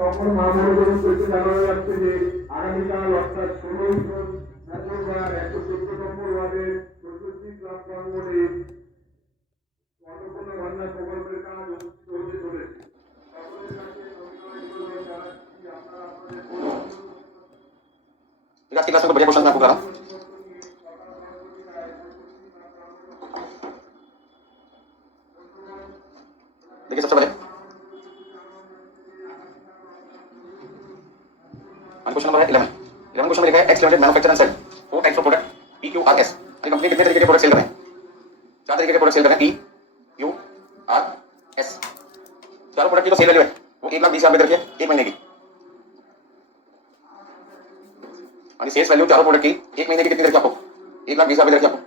তখন মামুনুল কর্তৃক জানানো যাচ্ছে যে আগামীকাল অর্থাৎ 16ই জুন মঙ্গলবার 114 নম্বর ওয়ার্ডের 14টি ক্লাব প্রাঙ্গণে অন্নপূর্ণা ভান্ডার প্রকল্পের কাজ অনুষ্ঠিত হতে চলেছে। সকলের কাছে অনুরোধ জানাচ্ছি আপনারা আপনাদের आज की क्लास में बढ़िया क्वेश्चन मैं आपको करा देखिए सबसे पहले क्वेश्चन नंबर है 11 क्वेश्चन में लिखा है X limited manufacture and sell four types of product P Q R S. कंपनी कितने तरीके के प्रोडक्ट सेल कर रहे हैं? 4 तरीके के प्रोडक्ट सेल कर रहे हैं, पी क्यू आर एस। चारों प्रोडक्ट की तो सेल वैल्यू है वो 1,20,000 रुपए रखिए एक महीने की। यानी सेल्स वैल्यू चारों प्रोडक्ट की एक महीने की कितनी रखी आपको? 1,20,000 रुपए रखी आपको।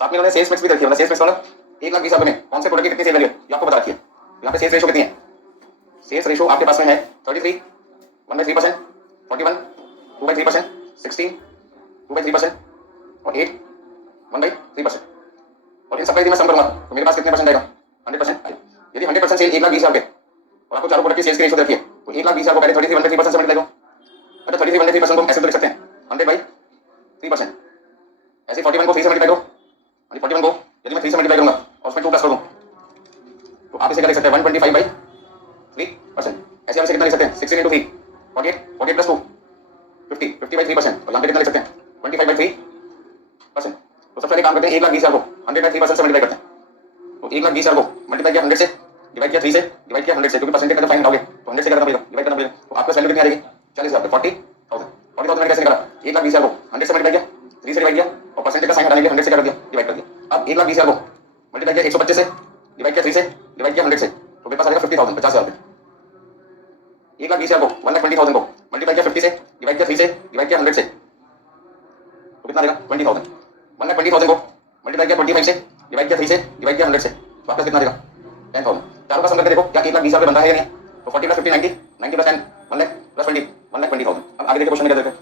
साथ में उन्होंने सेल्स मिक्स भी रखी है, सेल्स मिक्स वाला 1,20,000 में कौन से प्रोडक्ट की कितनी सेल वैल्यू है ये आपको बता रखी है। यहाँ पे सेल्स रेशो कितनी है? सेल्स रेशो आपके पास में है 33 1/3%, 41 2/3%, 16 2/3% और 8 1/3%। और इन सबका यदि मैं सम करूंगा तो मेरे पास कितने परसेंट आएगा? 100%। यदि 100% सेल 1,20,000 के और आपको चारों प्रोडक्ट की सेल्स की रेशो रखी है तो 1,20,000 को पहले 33 1/3% से मल्टीप्लाई करो। अच्छा 33 1/3% को ऐसे तो लिख सकते हैं 100/3%। ऐसे 41 को 3 से मल्टीप्लाई करो, 41 को यदि मैं 3 से मल्टीप्लाई करूंगा और उसमें 2 प्लस कर दूं तो आप इसे क्या लिख सकते हैं 125/3%। ऐसे हम इसे कितना लिख सकते हैं 16 × 3 48 48 + 2 50 50/3%। और यहाँ पे कितना लिख सकते हैं 25/3%। तो सबसे पहले काम करते हैं 1,20,000 को 100/3% से मल्टीप्लाई करते हैं। तो 1,20,000 को मल्टीप्लाई किया 100 से, डिवाइड किया 3 से, डिवाइड किया 100 से, क्योंकि परसेंटेज का फाइन उठाओगे तो 100 से करना पड़ेगा, डिवाइड करना पड़ेगा। तो आपका वैल्यू कितनी आ जाएगी 40,000 40,000 40,000 कैसे निकाला? 1,20,000 को 100 से मल्टीप्लाई किया, 3 से डिवाइड किया और परसेंटेज का साइन हटाने के लिए 100 से कर दिया, डिवाइड कर दिया। अब 1,20,000 को मल्टीप्लाई किया 125 से, डिवाइड किया 3 से, डिवाइड किया 100 से, तो मेरे पास आ जाएगा 50,000 50,000 रुपए। 1,20,000 को 1,20,000 को मल्टीप्लाई किया 50 से, डिवाइड किया 3 से, डिवाइड किया 100 से, तो कितना आ जाएगा 20,000। 1,20,000 को मल्टीप्लाई किया 25 से, डिवाइड किया 3 से, डिवाइड किया 100 से, तो आपका कितना आ जाएगा 10,000। चारों का सम करके देखो क्या 1,20,000 बनता है या नहीं? तो 40 + 50 90 90 + 10 1 लाख + 20 1,20,000। अब आगे देखिए क्वेश्चन में क्या देखो,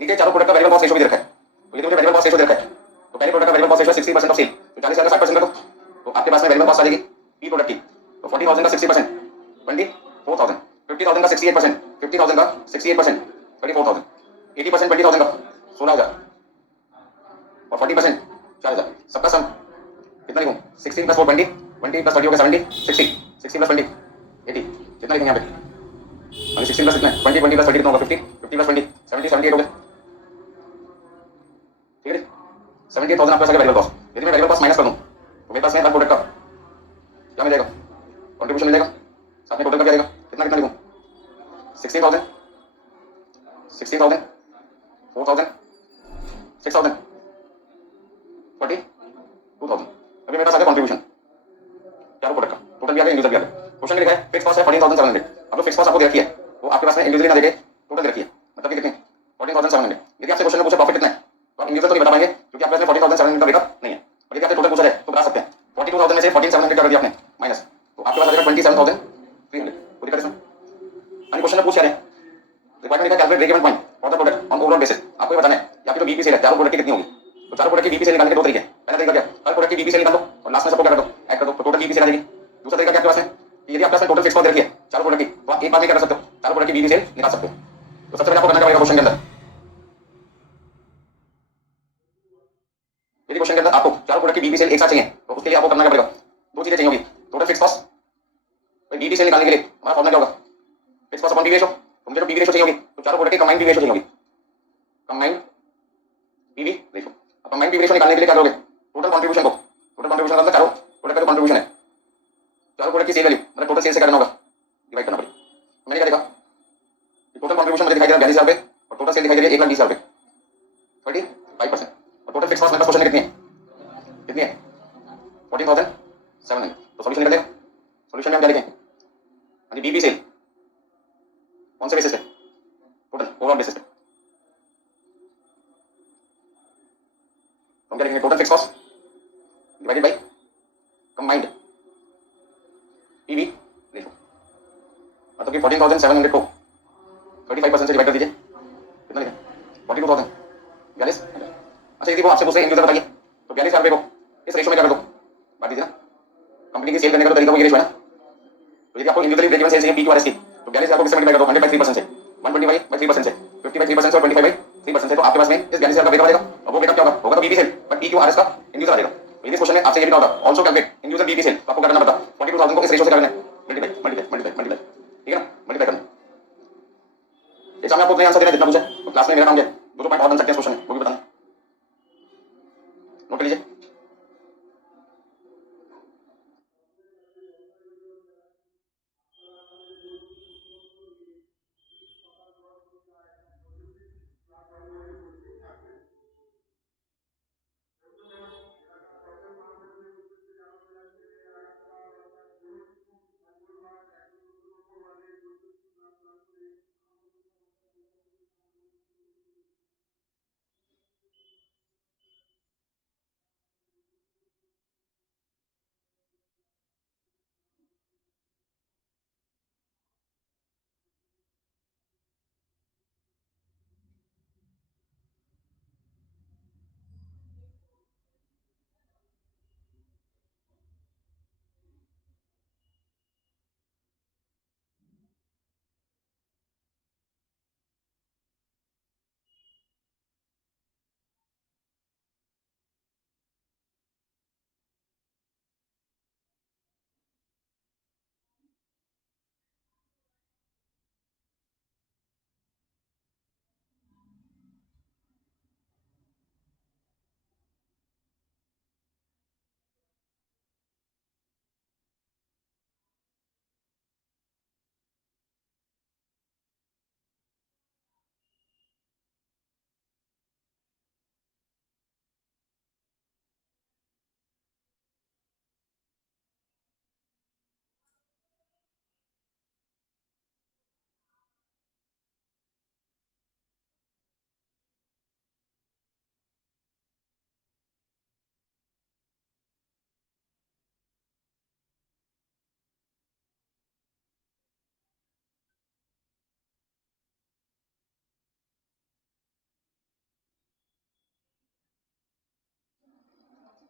नीचे चारों प्रोडक्ट का वेरिएबल कॉस्ट रेशो भी दे रखा है। तो यदि मुझे वेरिएबल कॉस्ट रेशो दे रखा है तो पहले प्रोडक्ट का variable cost ratio 60% of sale, तो 40,000 का 60% कर दो तो आपके पास में वेरिएबल कॉस्ट आ जाएगी पी प्रोडक्ट की। तो 40,000 का 60% 24,000, 50,000 का 68%, 50,000 का 68% 34,000, 80% 20,000 का 16,000 और 40% 4,000। सबका सम कितना लिखूं 16 + 4 20 20 + 30 हो गया 70 60 60 + 20 80। कितना लिखेंगे यहाँ पे 16 + कितना 20 20 + 30 कितना होगा 50 50 + 20 70 78 हो गया। ठीक है 78,000 आपके पास वेरिएबल कॉस्ट। यदि मैं वेरिएबल कॉस्ट माइनस कर दूं तो मेरे पास में हर प्रोडक्ट का क्या मिलेगा कंट्रीब्यूशन मिलेगा, साथ में टोटल का क्या आएगा कितना कितना लिखूं 16,000 16,000 4,000 6,000 42,000। अभी मेरे पास आ गया कंट्रीब्यूशन चारों प्रोडक्ट का टोटल भी आ गया इंडिविजुअल भी आ गया। क्वेश्चन में लिखा है फिक्स कॉस्ट है 14,700। अब जो फिक्स कॉस्ट आपको दे रखी है वो आपके पास में इंडिविजुअली ना देके टोटल दे रखी है, मतलब कि कितने 14,700। यदि आपसे क्वेश्चन में पूछा प्रॉफिट कितना है तो आप इंडिविजुअल तो नहीं बता पाएंगे क्योंकि आपके पास में 14,700 का ब्रेकअप नहीं है। और यदि आपसे टोटल पूछा जाए तो बता सकते हैं 42,000 में से 14,700 कर दिया आपने माइनस, तो आपके पास आ जाएगा 27,300। कोई दिक्कत इसमें? यानी क्वेश्चन में पूछ रहे हैं रिक्वायरमेंट लिखा calculate break even point for the product on overall basis. आपको ये बताना है कि आपकी जो बीपी सेल है चारों प्रोडक्ट की कितनी होगी। तो चारों प्रोडक्ट की बीपी सेल निकालने के दो तरीके हैं। पहला तरीका क्या हर प्रोडक्ट की बीपी सेल निकालो और लास्ट में सबको क्या कर दो ऐड कर दो तो टोटल बीपी सेल आ जाएगी। दूसरा तरीका क्या आपके पास है कि यदि आपके पास टोटल फिक्स कॉस्ट रखी है चारों प्रोडक्ट की तो आप एक बार में क्या कर सकते हो चारों प्रोडक्ट की बीपी सेल निकाल सकते हो। तो सबसे पहले आपको करना क्या पड़ेगा क्वेश्चन के अंदर, यदि क्वेश्चन के अंदर आपको चारों प्रोडक्ट की बीपी सेल एक साथ चाहिए तो उसके लिए आपको करना क्या पड़ेगा दो चीजें चाहिए होगी total fix cost. BP sale निकालने के लिए हमारा फॉर्मूला क्या होगा fix cost upon P ratio. तो मुझे जो पीवी रेशो चाहिए होगी तो चारों प्रोडक्ट की कंबाइंड पीवी रेशो चाहिए होगी, कंबाइंड पीवी रेशो। अब कंबाइंड पीवी रेशो निकालने के लिए क्या करोगे टोटल कंट्रीब्यूशन को टोटल कंट्रीब्यूशन का चारों प्रोडक्ट का जो कंट्रीब्यूशन है चारों प्रोडक्ट की सेल वैल्यू मतलब टोटल सेल से करना होगा डिवाइड करना पड़ेगा। तो मैंने क्या देखा टोटल कंट्रीब्यूशन मुझे दिखाई दे रहा है 42,000 रुपए और टोटल सेल दिखाई दे रही है 1,20,000 रुपए 35%। और टोटल फिक्स कॉस्ट मेरे पास क्वेश्चन में कितनी है 14,700। तो सॉल्यूशन निकल जाएगा। सॉल्यूशन में हम क्या लिखें यानी बीपी सेल कौन से बेसिस पे टोटल ओवरऑल बेसिस पे हम क्या लिखेंगे total fix cost divided by combined PV ratio, मतलब कि 14,700 को 35% से डिवाइड कर दीजिए कितना लिखें 42,000 42। अच्छा यदि वो आपसे पूछे इंडिविजुअल बताइए तो 42,000 रुपए को इस रेशो में क्या कर दो बांट दीजिए ना। कंपनी की सेल करने का तो तरीका वो ये रेशो है ना। तो यदि आपको इंडिविजुअली ब्रेक इवन सेल चाहिए पी क्यू आर एस की तो 42,000 को किससे मल्टीप्लाई कर दो? 100/3% से, 120/3% से, 50/3% से और 25/3% से, तो आपके पास में इस 42,000 का ब्रेकअप आ जाएगा। अब वो ब्रेकअप क्या होगा? होगा तो बीबी सेल, बट PQRS का इंड्यूसर आ जाएगा। तो इस क्वेश्चन में आपसे ये भी होगा, आल्सो कैलकुलेट इंड्यूसर बीबी सेल, तो आपको क्या करना पड़ता? 42,000 को इस रेशियो से करना है, मल्टीप्लाई मल्टीप्लाई मल्टीप्लाई मल्टीप्लाई, ठीक है ना, मल्टीप्लाई करना। एग्जाम में आपको नहीं आंसर देना जितना पूछे, तो क्लास में मेरा काम है जो पॉइंट और बन सकते हैं इस क्वेश्चन में वो भी बताना, नोट कर लीजिए।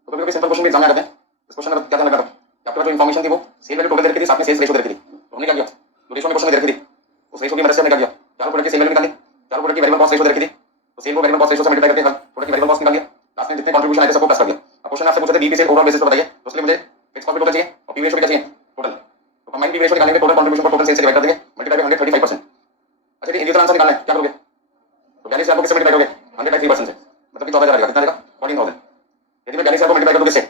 तो कभी कभी सिंपल क्वेश्चन भी एग्जाम में आ जाते हैं। इस क्वेश्चन में क्या ध्यान रखा था कि आपके पास जो इन्फॉर्मेशन थी वो सेल वैल्यू टोटल दे रखी थी, साथ में सेल्स रेशो दे रखी थी। तो हमने क्या किया, जो रेशो में क्वेश्चन में दे रखी थी उस रेशो की मदद से हमने क्या किया, चारों प्रोडक्ट की सेल वैल्यू निकाली, चारों प्रोडक्ट की वेरिएबल कॉस्ट रेशो दे रखी थी, तो सेल को वेरिएबल कॉस्ट रेशो से मल्टीप्लाई करके हर प्रोडक्ट की वेरिएबल कॉस्ट निकाल लिया, लास्ट में जितने कंट्रीब्यूशन आए थे सबको प्लस कर दिया। अब क्वेश्चन आपसे पूछा था बीपी सेल ओवरऑल बेसिस पर बताइए, तो उसके लिए मुझे फिक्स कॉस्ट टोटल चाहिए और पी रेशो क्या चाहिए, टोटल। तो कंबाइंड पी रेशो निकालने के टोटल कंट्रीब्यूशन को टोटल सेल से डिवाइड कर देंगे, मल्टीप्लाई बाय 135%। अच्छा ठीक, इंडिविजुअल आंसर निकालना है, क्या करोगे? तो 42,000 को किससे मल्टीप्लाई करोगे? 100/3% से, मतलब कि 14,000 आएगा, कितना आएगा? 14,000। यदि मैं 42,000 को मल्टीप्लाई कर दूं किससे?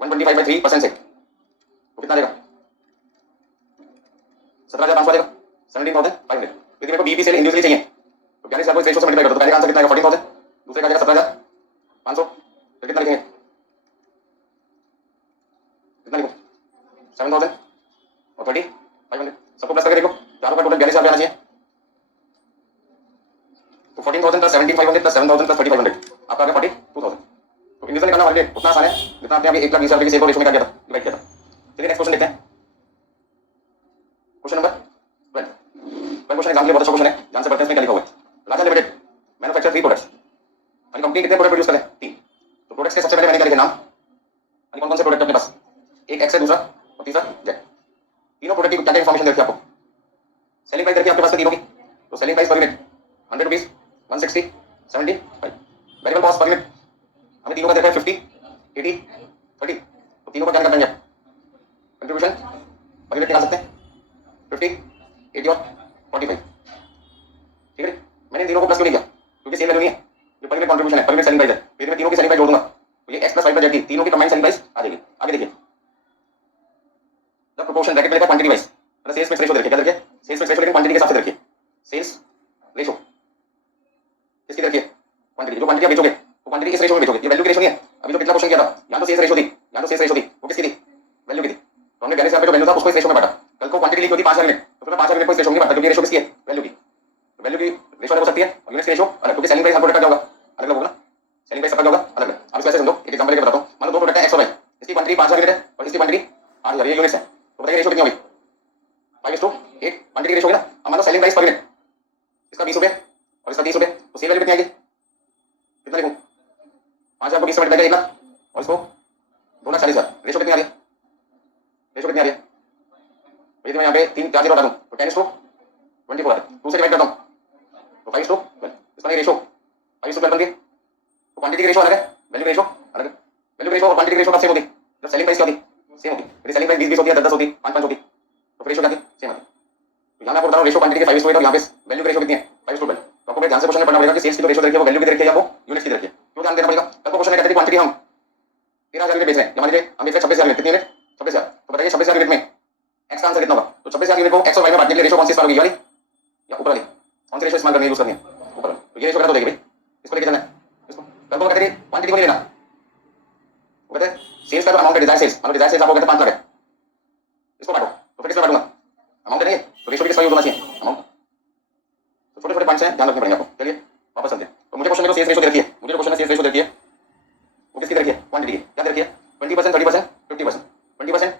125/3% से, तो कितना आएगा? 17,500 आएगा, 17,500। यदि मेरे को बीपी सेल इंडिविजुअली चाहिए तो 42,000 को इस रेशो से मल्टीप्लाई कर दो, तो पहले का आंसर कितना आएगा? 14,000, दूसरे का आएगा 17,500, फिर कितना लिखेंगे? कितना लिखो? 7,000 और 30,500, सबको प्लस करके देखो, चारों का टोटल 42,000 आना चाहिए। तो 14,000 प्लस 17,500 प्लस 7,000 प्लस 3,500, आपका आ गया 42,000। तो इंडिविजुअल निकालना हमारे लिए उतना आसान है जितना आपने अभी 1,20,000 की सेल को रेशो में क्या किया था, डिवाइड किया था। चलिए नेक्स्ट क्वेश्चन देखते हैं, क्वेश्चन नंबर 12। क्वेश्चन एग्जाम के लिए बहुत अच्छा क्वेश्चन है, ध्यान से पढ़ते हैं इसमें क्या लिखा हुआ है। राजा लिमिटेड मैन्युफैक्चर 3 प्रोडक्ट्स, यानी कंपनी कितने प्रोडक्ट प्रोड्यूस करे? 3। तो प्रोडक्ट्स के सबसे पहले मैंने क्या लिखे नाम, यानी कौन कौन से प्रोडक्ट अपने पास, एक एक्स है, दूसरा और तीसरा जेड। तीनों प्रोडक्ट की क्या क्या इन्फॉर्मेशन देखिए आपको, सेलिंग प्राइस देखिए आपके पास तीनों की, तो selling price per unit 100 rupees, 160, 75। Variable cost per unit हमें तीनों का देखा है 50, 80, 30। तो तीनों का क्या करना है, कंट्रीब्यूशन पर यूनिट निकाल सकते हैं 50, 80 और 45, ठीक है। मैंने इन तीनों को प्लस क्यों नहीं किया, क्योंकि सेम वैल्यू नहीं है, ये पर यूनिट कंट्रीब्यूशन है, पर यूनिट सेलिंग प्राइस है। फिर मैं तीनों की सेलिंग प्राइस जोड़ दूंगा तो ये x प्लस 5 पर जेड की तीनों की कंबाइंड सेलिंग प्राइस आ जाएगी। आगे देखिए, द प्रोपोर्शन ब्रैकेट में लिखा क्वांटिटी वाइज, मतलब सेल्स मिक्स रेशो देखिए, क्या देखिए, सेल्स मिक्स रेशो लेकिन क्वांटिटी के हिसाब से देखिए, सेल्स रेशो किसकी देखिए, क्वांटिटी, जो क्वांटिटी आप बेचोगे वो क्वांटिटी इस रेशो में बेचोगे, ये वैल्यू की रेशो नहीं है। अभी जो पिछला क्वेश्चन किया था यहाँ तो सेल्स रेशो थी, यहाँ तो सेल्स रेशो थी, वो किसकी थी, वैल्यू की थी। तो हमने 42,000 जो वैल्यू था उसको इस रेशो में बांटा, कल को क्वांटिटी लिखी होती 5,000 यूनिट तो फिर 5,000 यूनिट को इस रेशो में बांटा, क्योंकि रेशो किसकी है, वैल्यू की। वैल्यू की रेशो अलग हो सकती है और यूनिट की रेशो अलग, क्योंकि सेलिंग प्राइस हर प्रोडक्ट का क्या होगा, अलग अलग होगा ना, सेलिंग प्राइस सबका क्या होगा, अलग अलग। अब इसको ऐसे समझो, एक एग्जांपल लेके बताता हूँ। मान लो दो प्रोडक्ट है एक्स और वाई, इसकी क्वांटिटी 5,000 यूनिट है और इसकी क्वांटिटी 8,000, ये यूनिट्स है, तो बताइए रेशो कितनी होगी, 5:8 क्वांटिटी रेशो होगी ना। अब मान लो सेलिंग प्राइस पर यूनिट इसका 20 रुपए और इसका 30 रुपए, तो सेल वैल्यू कितनी आएगी, कितना लिखूं, 5,000 को 20 से मल्टीप्लाई कर 1 लाख और इसको 2,40,000, रेशो कितनी आ रही है, रेशो कितनी आ रही है। यदि मैं यहाँ पे 3 4 0 हटा दूं तो 10:1 रेशो अलग है, वैल्यू रेशो अलग है। वैल्यू रेशो और क्वांटिटी रेशो कब सेम होती? जब सेलिंग प्राइस क्या होती? सेम होती। यदि सेलिंग प्राइस 20 होती है, 10 होती है, 5 होती है, तो रेशो क्या थी? सेम आती। तो यहाँ मैं आपको बता रहा हूँ रेशो क्वांटिटी के 5:8 और यहाँ पे वैल्यू रेशो कितनी है? 5:12। तो आपको ध्यान से क्वेश्चन में पढ़ना पड़ेगा कि सेल्स की जो रेशो रखी है वो वैल्यू की रखी है या वो यूनिट्स की रखी है। क्यों ध्यान देना पड़ेगा? कल को क्वेश्चन में कहते हैं क्वांटिटी हम 13,000 यूनिट बेच रहे हैं, मान लीजिए हम बेच रहे हैं 26,000 यूनिट, कितनी यूनिट? 26,000। तो बताइए 26,000 यूनिट में एक्स का आंसर कितना होगा? तो 26,000 यूनिट को एक्स और वाई में बांटने के लिए रेशो कौन सी इस्तेमाल होगी, ये वाली या ऊपर वाली? कौन सी रेशो इस्तेमाल करनी है, यूज करनी है? ऊपर वाली। तो ये रेशो गलत हो जाएगी भाई, इसको लेके चलना है। इसको कल को कहते हैं क्वांटिटी को नहीं लेना, वो कहते हैं सेल्स का जो अमाउंट है, डिजायर सेल्स, मतलब डिजायर सेल्स आपको कहते हैं 5 लाख है, इसको काटो। तो फिर किसमें बांटूंगा? अमाउंट नहीं है, तो रेशो भी किसका यूज होना चाहिए? अमाउंट। तो छोटे छोटे पॉइंट्स हैं, ध्यान रखने पड़ेंगे आपको। चलिए वापस चलते हैं। तो मुझे क्वेश्चन में जो सेल्स रेशो दे रखी है, मुझे जो क्वेश्चन में सेल्स रेशो दे रखी है वो किसकी दे रखी है? क्वांटिटी की। क्या दे रखी है? 20%, 30%, 50%, 20%,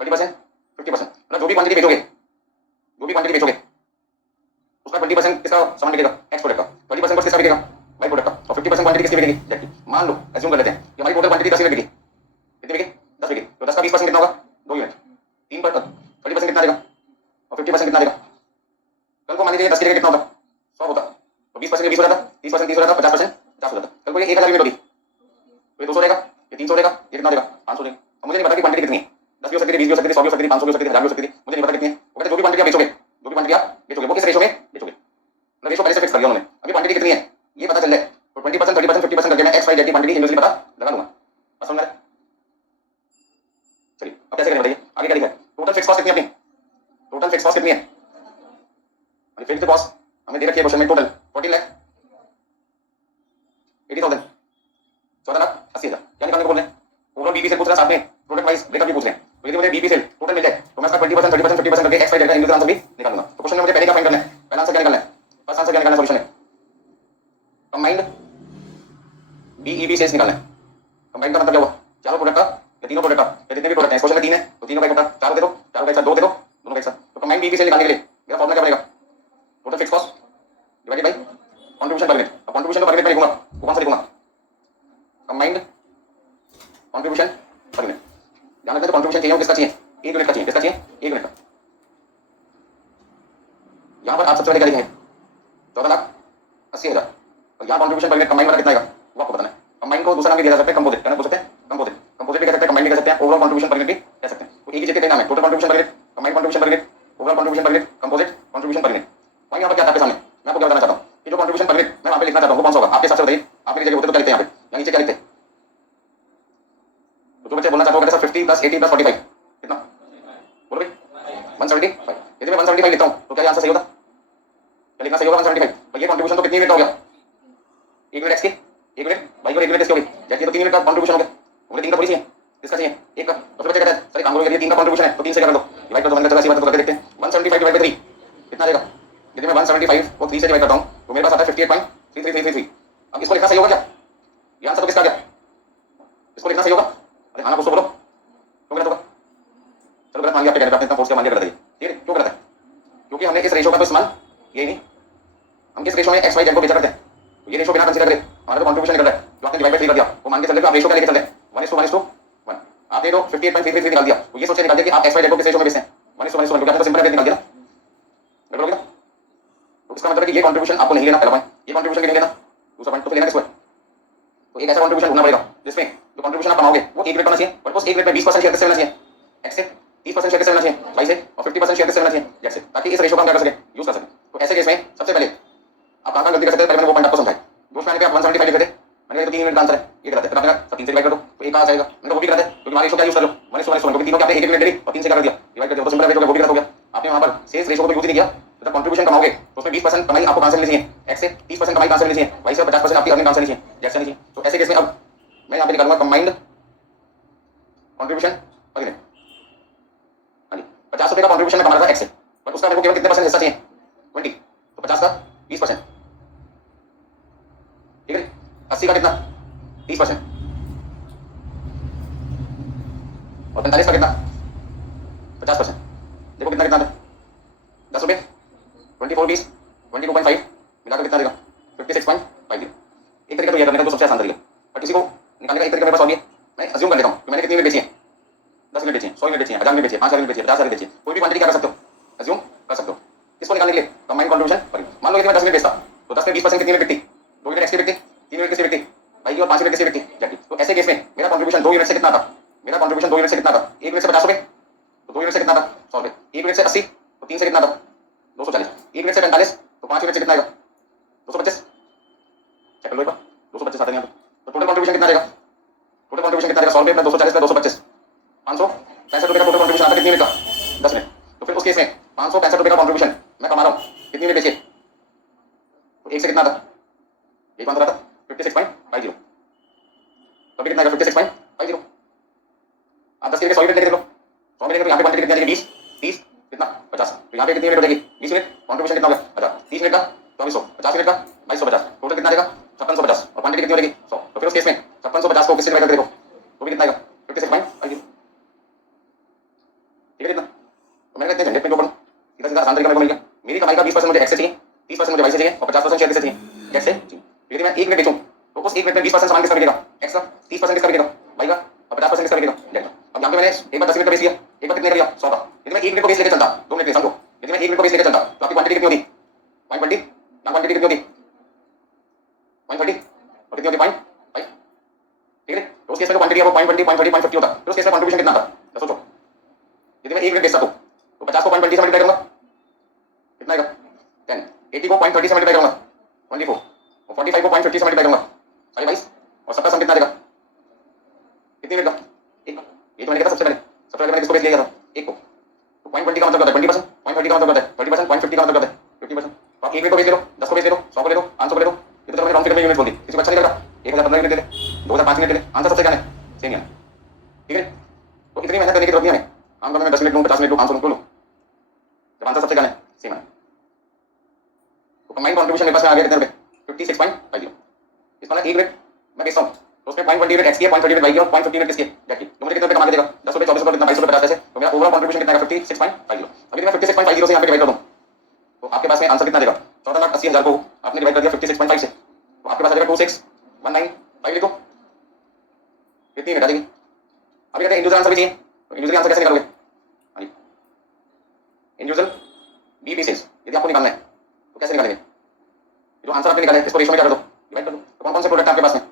30%, 50%। मतलब जो भी क्वांटिटी बेचोगे, जो भी क्वांटिटी बेचोगे उसका 20% किसका सामान बिकेगा? एक्स प्रोडक्ट का। 20% किसका बिकेगा? वाई प्रोडक्ट का। और 50% क्वांटिटी किसकी बिकेगी? जेड की। मान लो, एज्यूम कर लेते हैं कि हमारी टोटल क्वांटिटी 10 यूनिट बिकी। कितनी बिकी? 10 बिकी। तो 10 का 20% कितना होगा? 2 यूनिट। 3 पर 30% कितना देगा? और 50% कितना देगा? कल को मान लीजिए 10 की जगह कितना होता? 100 होता। तो 20% 20 हो जाता, 30% 30 हो जाता, 50% 50 हो जाता। कल को ये 1000 यूनिट होगी, तो ये 200 देगा, ये 300 देगा, ये कितना देगा? 500 देगा। अब मुझे नहीं पता कि क्वांटिटी कितनी है, 10 भी हो सकती है, 20 भी हो सकती है, 100 भी हो सकती है, 500 भी हो सकती है, 1000 भी हो सकती है, मुझे नहीं पता कितनी है। वो कहते जो भी क्वांटिटी आप बेचोगे, जो भी क्वांटिटी आप बेचोगे वो किस रेशो में बेचोगे? मतलब रेशो पहले से फिक्स कर दिया उन्होंने। अभी क्वांटिटी कितनी है ये पता चल जाए तो 20%, 30%, 50% करके मैं एक्स वाई जेड की क्वांटिटी इनवर्सली पता लगा दूंगा। बस समझ में आया? चलिए अब कैसे करें बताइए, आगे क्या लिखा है? टोटल फिक्स कॉस्ट कितनी है अपनी? टोटल फिक्स कॉस्ट कितनी है? अभी फिक्स्ड कॉस्ट हमें दे रखी है क्वेश्चन में, टोटल 14 लाख 80,000, 14,80,000। क्या निकालने को बोल रहे हैं? ओवरऑल बीपी से पूछ रहा है, साथ में प्रोडक्ट वाइज ब्रेकअप भी पूछ रहे हैं। तो यदि मुझे बीपी सेल टोटल मिल जाए तो मैं इसका 20%, 30%, 50% करके एक्स वाई जेड का इंडिविजुअल आंसर भी निकालूंगा। तो क्वेश्चन में मुझे पहले क्या फाइंड करना है? पहला आंसर क्या निकालना है? फर्स्ट आंसर क्या निकालना है सॉल्यूशन में? कंबाइंड बीईबी सेल्स निकालना है। कंबाइंड का मतलब क्या हुआ? चारों प्रोडक्ट का या तीनों प्रोडक्ट का या जितने भी प्रोडक्ट हैं, क्वेश्चन में 3 है तो तीनों का इकट्ठा 4 दे दो, चारों का एक साथ 2 दे दो, दोनों का एक साथ। तो कंबाइंड बीईबी सेल निकालने के लिए मेरा फॉर्मूला क्या बनेगा? Total fix cost divided by contribution per unit. अब कंट्रीब्यूशन पर यूनिट में लिखूंगा, वो कौन सा लिखूंगा? Combined contribution per unit. ध्यान रखना, कंट्रीब्यूशन चाहिए किसका चाहिए? 1 यूनिट का चाहिए। किसका चाहिए? 1 यूनिट का। यहाँ पर आप सबसे पहले क्या लिखेंगे? 14,80,000। और यहाँ कंट्रीब्यूशन पर यूनिट कंबाइंड वाला कितना आएगा वो आपको बताना है। कंबाइंड को दूसरा नाम भी दिया जा सकता है, कंपोजिट। क्या बोल सकते हैं? कंपोजिट। कंपोजिट भी कह सकते हैं, कंबाइंड भी कह सकते हैं, ओवरऑल कंट्रीब्यूशन पर यूनिट भी कह सकते हैं। तो एक ही चीज के कई नाम है, total contribution per unit, combined contribution per unit, overall contribution per unit, composite contribution per unit. वहीं यहाँ पर क्या था आपके सामने, मैं आपको क्या बताना चाहता हूँ कि जो कंट्रीब्यूशन पर यूनिट मैं वहाँ पे लिखना चाहता हूँ वो कौन सा होगा? आपके हिसाब से बताइए, आप मेरी जगह होते तो क्या लिखते हैं यहाँ पे, यहाँ नीचे क्या लिखते हैं? तो जो बच्चे बोलना चाहते हो कहते हैं 50 + 80 + 45 कितना? बोलो भाई 175। यदि मैं 175 लिखता हूँ तो क्या आंसर सही होता? क्या लिखना सही होगा? 175। तो ये कंट्रीब्यूशन तो कितनी यूनिट हो गया? 1 यूनिट एक्स की, 1 यूनिट वाई और 1 यूनिट इसकी होगी। जैसे तो 3 यूनिट का कंट्रीब्यूशन हो गया। मुझे 3 का थोड़ी चाहिए, किसका चाहिए? 1 का। तो फिर बच्चे कहते हैं सर काम करो, यदि 3 का कंट्रीब्यूशन है तो 3 से कर दो, डिवाइड कर दो। मैंने कहा चलो ऐसी बात तो करके देखते हैं। 175 डिवाइड बाय 3 कितना आएगा? यदि मैं 175 को 3 से डिवाइड करता हूँ तो मेरे पास आता है 58.3333। अब इसको लिखना सही होगा क्या? ये आंसर तो किसका आ गया? इसको लिखना सही होगा? अरे हाँ ना, कुछ तो बोलो, क्यों गलत होगा? चलो गलत मान लिया आपके कहने पे, आपने इतना फोर्स किया, मान लिया गलत है। ठीक है, क्यों गलत है? क्योंकि हमने इस रेशो का तो इस्तेमाल ये नहीं, हम किस रेशो में एक्स वाई जेड को बेचा करते हैं। तो ये रेशो बिना कंसीडर करे हमारा तो कंट्रीब्यूशन निकल रहा है, जो आपने डिवाइड बाय 3 कर दिया, वो मान के चल रहे हो आप रेशो क्या लेके चल रहे हैं? 1:1:1। आपने तो 58.33 निकाल दिया, तो ये सोच के निकाल दिया कि आप एक्स वाई जेड को किस रेशो में बेचते हैं? 1:1:1, क्योंकि आपने तो सिंपल एवरेज निकाल दिया ना। गड़बड़ हो गया। तो इसका मतलब है कि ये कंट्रीब्यूशन आपको नहीं लेना, पहला पॉइंट। ये कंट्रीब्यूशन नहीं लेना, दूसरा पॉइंट तो लेना किसको है? तो एक ऐसा कंट्रीब्यूशन ढूंढना पड़ेगा जिसमें जो कंट्रीब्यूशन आप कमाओगे वो 1 यूनिट होना चाहिए, और उस 1 यूनिट में 20% शेयर किससे लेना चाहिए? एक्स से, 30% शेयर किससे लेना चाहिए? वाई से, और 50% शेयर किससे लेना चाहिए? जेड से, ताकि इस रेशो का हम क्या कर सके? यूज कर सके। तो ऐसे केस में सबसे पहले आप कहाँ गलती कर सकते हैं, पहले मैंने वो पॉइंट आपको समझाया। दोस्त मैंने आप 175 लिखे थे, मैंने कहा 3 यूनिट का आंसर है, ये गलत है। फिर आपने कहा 3 से डिवाइड कर दो, तो एक कहाँ जाएगा? मैंने वो भी गलत है, क्योंकि हमारे रेशो क्या यूज कर लो? 1:1:1, क्योंकि तीनों के आपने 1 यूनिट ले ली और 3 से कर दिया, डिवाइड कर दिया, तो सिंपल रेशो का वो भी गलत हो गया। आपने वहां पर शेष रेशो को यूज नहीं किया। जब कंट्रीब्यूशन कमाओगे तो उसमें 20% कमाई आपको कहां से मिलनी चाहिए? एक्स से, 30% कमाई कहां से मिलनी चाहिए? वाई से, 50% आपकी अर्निंग कहां से मिलनी चाहिए? जेड से मिलनी चाहिए। तो ऐसे केस में अब मैं यहाँ पे निकालूंगा कंबाइंड कंट्रीब्यूशन पर यूनिट। हाँ जी, 50 रुपए का कंट्रीब्यूशन में कमा रहा था एक्स से, पर उसका मेरे को केवल कितने परसेंट हिस्सा चाहिए? 20। तो 50 का 20%, ठीक है। 80 का कितना? 30%। और 45 का कितना? 50%। देखो कितना कितना है? 10 रुपए, 24 20 22.5 मिलाकर कितना देगा? 56.50। एक तरीका तो यह करने का, जो सबसे आसान तरीका, और किसी को निकालने का एक तरीका मेरे पास और भी है। मैं अज्यूम कर लेता हूँ कि मैंने कितनी यूनिट बेची है? 10 यूनिट बेची है, 100 यूनिट बेची है, 1000 यूनिट बेची है, 5000 यूनिट बेची है, 50,000 यूनिट बेची है, कोई भी क्वांटिटी क्या कर सकते हो? अज्यूम कर सकते हो। इसको निकालने के लिए कंबाइंड कंट्रीब्यूशन पर मान लो कि मैं 10 यूनिट बेचता तो 10 में 20% कितनी यूनिट बिकती? 2 यूनिट एक्स की बिकती, 3 यूनिट किसकी बिकती? भाई की, और 5 5 यूनिट किसी व्यक्ति एग्जैक्टली। तो ऐसे केस में मेरा कंट्रीब्यूशन 2 यूनिट से कितना था, मेरा कंट्रीब्यूशन 2 यूनिट से कितना था, 1 यूनिट से 50 रुपए, तो 2 यूनिट से कितना था 100 रुपए, 1 यूनिट से 80 तो 3 से कितना था 240, 1 यूनिट से 45 तो 5 यूनिट से कितना आएगा 225, चेक कर लो एक बार 225 आता है यहाँ पे। तो टोटल कंट्रीब्यूशन कितना आएगा, टोटल कंट्रीब्यूशन कितना आएगा 100 रुपए प्लस 240 प्लस 225 565 रुपए का टोटल कंट्रीब्यूशन आता है कितनी यूनिट का 10 मिनट। तो फिर उस केस में 565 रुपए का कंट्रीब्यूशन मैं कमा रहा हूँ कितनी यूनिट बेचिए, तो 1 से कितना था एक बार था 56.50, तो अभी कितना आएगा 56.50। आप 10 के लिए 100 यूनिट लेके लो, 100 में लेंगे तो यहाँ पे क्वांटिटी कितनी आ जाएगी 20 30 कितना 50, तो यहाँ पे कितनी यूनिट हो जाएगी 20 यूनिट, कंट्रीब्यूशन कितना हो गया 50, 30 यूनिट का 2400, 50 यूनिट का 2250, टोटल कितना आएगा 5650 और क्वांटिटी कितनी हो जाएगी 100। तो फिर उस केस में 5650 को किससे डिवाइड कर देखो तो भी कितना आएगा 56.50, ठीक है कितना। तो मैंने इतने झंझट में क्यों पढ़ूं, सीधा सीधा आसान तरीका मेरे को मिल गया। मेरी कमाई का 20% मुझे एक्स से चाहिए, 30% मुझे वाई से चाहिए और 50% शेयर से चाहिए, कैसे चाहिए। यदि मैं 1 मिनट बेचूं तो उस 1 मिनट में 20% सामान किसका बिकेगा एक्स का, 30% किसका बिकेगा वाई का और 50% किसका बिकेगा जेड का। अब यहाँ पे मैंने एक बार 10 मिनट का बेच लिया, एक बार कितने का लिया 100 का। यदि मैं 1 मिनट को बेच लेके चलता 2 मिनट में समझो, यदि मैं 1 मिनट को बेच लेके चलता तो आपकी क्वांटिटी कितनी होगी 0.20, यहाँ क्वांटिटी कितनी होगी 0.30 और कितनी होगी 0.5, ठीक है। तो उस केस में क्वांटिटी आपको 0.20 0.30 0.50 होता, तो उस केस में कंट्रीब्यूशन कितना था तो सोचो। यदि मैं 1 मिनट बेचता तो 50 को 0.20 से मल्टीप्लाई करूंगा कितना आएगा 10, 80 को 0.30 से मल्टीप्लाई करूंगा 24 और 45 को 0.50 से मल्टीप्लाई करूंगा 22 और 70 सम कितना देगा कितनी मिनट का एक, ये तो मैंने कहा सबसे पहले मैंने किसको बेच लिया था एक को। तो 0.20 का मतलब होता है 20%, 0.30 का मतलब होता है 30%, 0.50 का मतलब होता है 50%। तो आप 1 मिनट को बेच ले लो, 10 को बेच ले लो, 100 को ले लो, 500 को ले लो, ये तो चलो मैंने राउंड फिगर में यूनिट बोल दी, किसी को अच्छा नहीं लगा 1015 यूनिट दे दे, 2005 यूनिट दे दे, आंसर सबसे क्या है सेम ही है, ठीक है। तो इतनी मेहनत करने की जरूरत नहीं है हमें, आम तौर में 10 मिनट लूँ 50 मिनट लूँ 500 मिनट लूँ, जब आंसर सबसे क्या है सेम है। तो कंबाइंड कंट्रीब्यूशन मेरे पास में आ गया कितने रुपए 56.50। इसका ना 1 मिनट मैं बेचता हूँ तो उसमें 0.20 यूनिट एक्स की है, 0.30 यूनिट वाई की और 0.50 यूनिट किसकी है जेड की। तो मुझे कितने रुपए कमा के देगा 10 रुपए 24 रुपए कितना 22 रुपए 50 पैसे, तो मेरा ओवरऑल कंट्रीब्यूशन कितना आएगा 56.50। अभी मैं 56.50 से यहाँ पे डिवाइड कर दूँ तो आपके पास में आंसर कितना देगा 14,80,000 को आपने डिवाइड कर दिया 56.5 से, तो आपके पास आ जाएगा 26195 लिखो कितनी घटा देगी। अभी कहते हैं इंडिविजुअल आंसर भी चाहिए, तो इंडिविजुअल आंसर कैसे निकालोगे, हाँ जी इंडिविजुअल बीपी सेल्स यदि आपको निकालना है तो कैसे निकालेंगे, जो आंसर आपने निकाला है इसको रेशियो में क्या कर दो डिवाइड कर दो। तो कौन कौन से प्रोडक्ट आपके पास में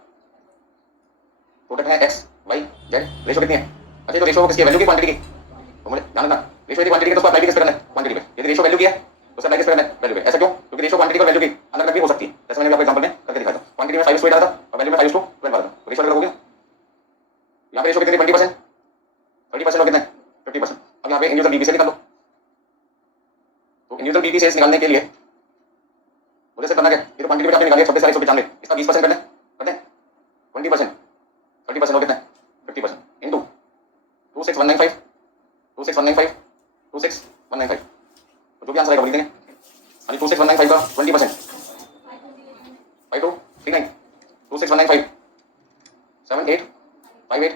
प्रोडक्ट है एक्स वाई जेड, रेशियो कितनी है, अच्छा तो रेशियो किसकी वैल्यू की क्वांटिटी की, तो मुझे ध्यान रखना रेशियो यदि क्वांटिटी की तो उसको अप्लाई किस पे करना है क्वांटिटी पे, यदि रेशियो वैल्यू की है तो उसे अप्लाई किस पे करना है वैल्यू पे। ऐसा क्यों, क्योंकि रेशियो क्वांटिटी और वैल्यू की अलग अलग भी हो सकती है, जैसे मैंने आपको एग्जांपल में करके दिखाया था क्वांटिटी में 5:8 डाला था और वैल्यू में 5:12 डाला था, तो रेशियो अलग हो गया। यहाँ पे रेशियो कितनी 20%, 30% और कितना 50%। अब यहाँ पे इंडिविजुअल बीबी से निकाल लो, तो इंडिविजुअल बीबी सेल्स निकालने के लिए मुझे सिर्फ करना क्या, ये तो क्वांटिटी में आपने निकाली है 26,195, इसका 20% कर दें 20%, 30% और कितना 50% इनटू 26195 26195 26195, तो जो भी आंसर आएगा वो लिख देंगे। यानी 26195 का 20% 5239 26195 7858,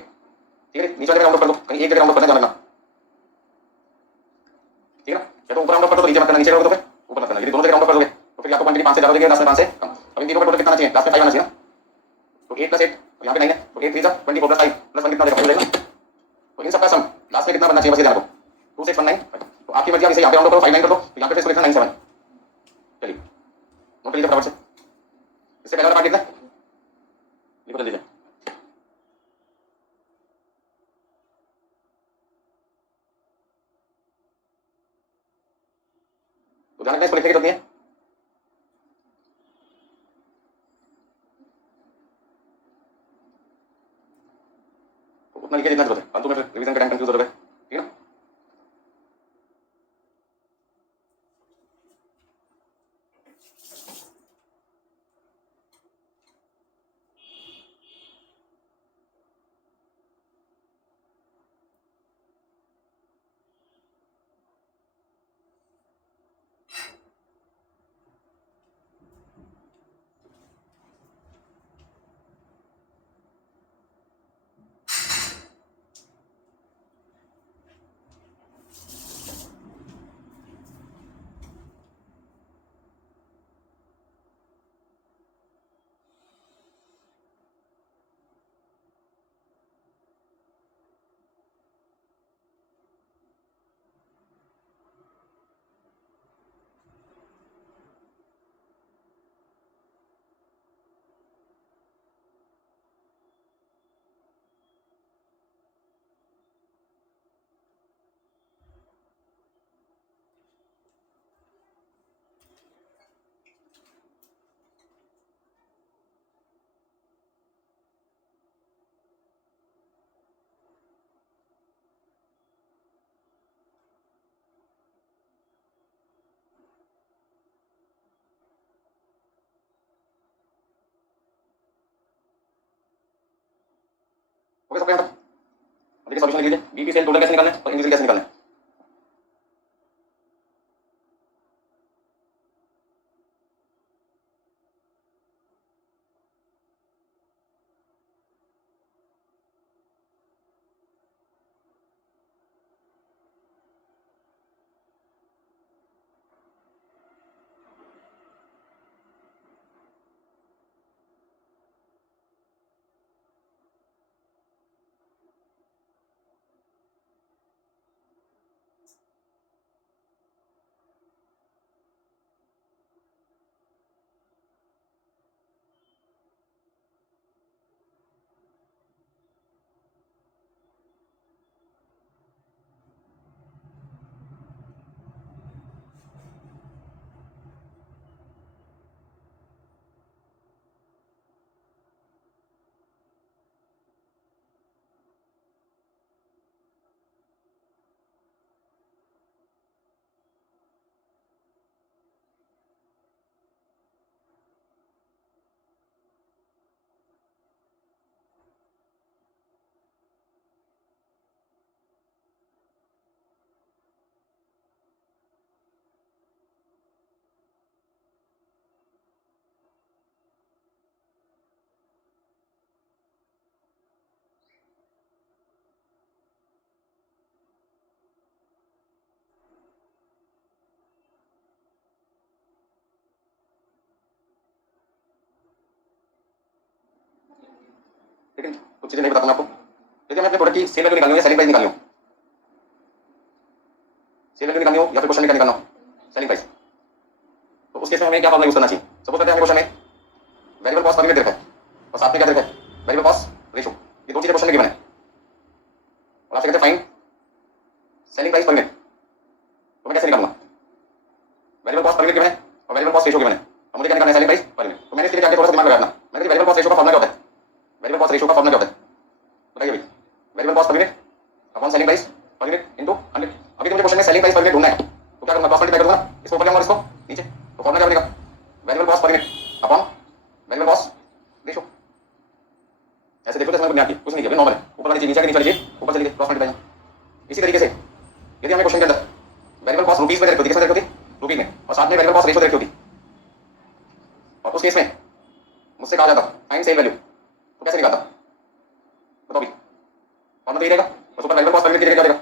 ठीक है नीचे वाले राउंड ऑफ कर दो, कहीं एक जगह राउंड ऑफ करना ध्यान रखना, ठीक है ना, या तो ऊपर राउंड ऑफ कर दो तो नीचे मत करना, नीचे राउंड ऑफ कर दो ऊपर मत करना, यदि दोनों जगह राउंड ऑफ कर दोगे तो फिर आपको क्वांटिटी 5 से ज्यादा हो जाएगी, लास्ट में 5 से कम। अब इन तीनों का टोटल कितना आना चाहिए लास्ट में 5 आना चाहिए ना, तो 8 + 8 और यहाँ पे 9 है तो 8 3 + 24 + 5 + 1 कितना हो जाएगा, तो इन सबका सम लास्ट में कितना बनना चाहिए बस ये ध्यान रखो 2619। तो आपकी मर्जी, आप इसे यहाँ पे राउंड ऑफ करो 59 कर दो तो यहाँ पे फिर इसको लिखना 97, चलिए नोट कर लीजिए फटाफट से, इससे पहले वाला पार्ट कितना है लिखो जल्दी से। तो ध्यान रखना इसको लिखने की जरूरत नहीं है, तो उतना लिखिए जितना जरूरत है, फालतू में फिर रिवीजन का टाइम कंफ्यूज हो जाएगा, ठीक है ना। ओके सबके यहाँ तक? अब देखिए सॉल्यूशन लिख लीजिए, बी की सेल टोटल कैसे निकालना है और इंडिविजुअल कैसे निकालना है। ठीक है, कुछ चीजें नहीं बताता मैं आपको। देखिए मैं अपने प्रोडक्ट की सेल वैल्यू निकालनी हो या सेलिंग प्राइस निकालनी हो, सेल वैल्यू निकालनी हो या फिर क्वेश्चन में क्या निकालना हो, सेलिंग प्राइस, तो उस केस में हमें क्या फॉर्मूला यूज करना चाहिए। सपोज करते हैं हमें क्वेश्चन में वेरिएबल कॉस्ट पर यूनिट देखा है और साथ में क्या देखा है, वेरिएबल कॉस्ट रेशो, ये दो चीजें क्वेश्चन में गिवन है और आपसे कहते हैं find selling price per unit, तो मैं कैसे निकालूंगा। Variable cost per unit given है और वेरिएबल कॉस्ट रेशो गिवन है और मुझे क्या निकालना है, सेलिंग प्राइस पर यूनिट। तो मैंने इसके लिए क्या थोड़ा सा दिमाग लगाया अपना, मैंने वेरिएबल कॉस्ट रेशो का फॉर्मूला क्या होता है, वेरिएबल कॉस्ट रेशो का फॉर्मूला क्या होता है बताइए भाई। Variable cost per unit upon selling price per unit into 100। अभी तो मुझे क्वेश्चन में सेलिंग प्राइस पर यूनिट ढूंढना है, तो क्या करूंगा, क्रॉस मल्टीप्लाई कर दूंगा ना, इसको ऊपर ले आऊंगा इसको नीचे, तो फॉर्मूला क्या बनेगा, variable cost per unit upon variable cost ratio. ऐसे देखो तो इसमें बुनियाद की कुछ नहीं किया, नॉर्मल है, ऊपर वाली चीज नीचे, नीचे वाली चीज ऊपर चली गई, क्रॉस मल्टीप्लाई। इसी तरीके से यदि हमें क्वेश्चन के अंदर वेरिएबल कॉस्ट रुपीस में रखी होती, किसमें रखी होती, रुपीस में, और साथ में वेरिएबल कॉस्ट रेशो रखी होती, और उस केस में मुझसे कहा जाता फाइंड सेल वैल्यू, तो कैसे निकालता बताओ भी। फॉर्मूला तो ये रहेगा, बस ऊपर वेरिएबल कॉस्ट पर यूनिट की जगह क्या देगा,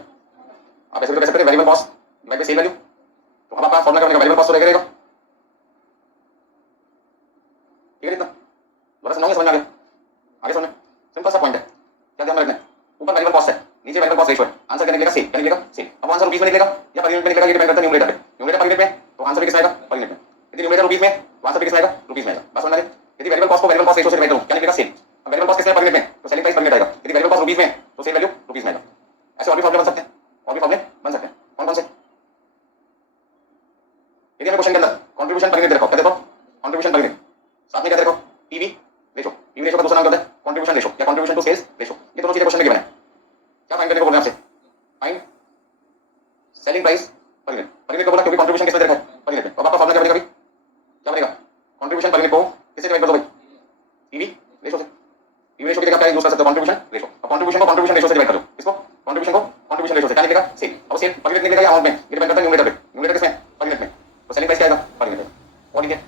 आप ऐसे भी तो कह सकते हैं variable cost divide by sale value, तो अब आपका फॉर्मूला क्या बनेगा, वेरिएबल कॉस्ट तो रहेगा, ठीक है इतना बड़ा समझ में आ गया। आगे समझ, सिंपल सा पॉइंट है, क्या ध्यान में रखना है, ऊपर वेरिएबल कॉस्ट है, नीचे वेरिएबल कॉस्ट रेशो है, आंसर क्या निकलेगा, सेल, क्या निकलेगा, सेल। अब आंसर रुपीस में निकलेगा या पर यूनिट में निकलेगा, ये डिपेंड करता है न्यूमरेटर पे, न्यूमरेटर पर यूनिट में तो आंसर भी किसमें आएगा, पर यूनिट में। यदि न्यूमरेटर रुपीस में तो आंसर भी किसमें आएगा, रुपीस में आएगा, बस समझ में आ गया। यदि वेरिएबल कॉस्ट को वेरिएबल कॉस्ट रेशो से डिवाइड करूं, क्या निकलेगा, सेल। अब वेरिएबल कॉस्ट किसमें, पर यूनिट में, तो सेलिंग प्राइस पर यूनिट आएगा। यदि वेरिएबल कॉस्ट रुपीस में तो सेल वैल्यू रुपीस में आएगा। ऐसे और भी फॉर्मूले बन सकते हैं, और भी फॉर्मूले बन सकते हैं, कौन कौन से। यदि हमें क्वेश्चन के अंदर कंट्रीब्यूशन पर यूनिट देखो, क्या देखो, कंट्रीब्यूशन पर यूनिट, साथ में क्या देखो, पीवी रेशो, पीवी रेशो का दूसरा नाम क्या होता है, कंट्रीब्यूशन रेशो या कंट्रीब्यूशन टू सेल्स रेशो, ये दोनों चीजें क्वेश्चन में गिवन है। क्या फाइंड करने को बोल रहे हैं आपसे, find selling price per unit, per unit को बोला क्योंकि कंट्रीब्यूशन किसमें देखा है, पर यूनिट में, तो आपका फॉर्मूला क्या बनेगा, क्या बनेगा, कंट्रीब्यूशन पर यूनिट को किससे डिवाइड कर दो भाई, पीवी रेशो से। पीवी रेशो की जगह क्या यूज कर सकते हो, कंट्रीब्यूशन रेशो, और कंट्रीब्यूशन को कंट्रीब्यूशन रेशो से डिवाइड कर दो, इसको कंट्रीब्यूशन को कंट्रीब्यूशन रेशो से, क्या निकलेगा, सेल। अब सेल पर यूनिट निकलेगा या अमाउंट में, ये डिपेंड करता है न्यूमरेटर पे, न्यूमरेटर किसमें, पर यूनिट में, तो सेलिंग प्राइस क्या आएगा, पर यूनिट में। और ठीक है,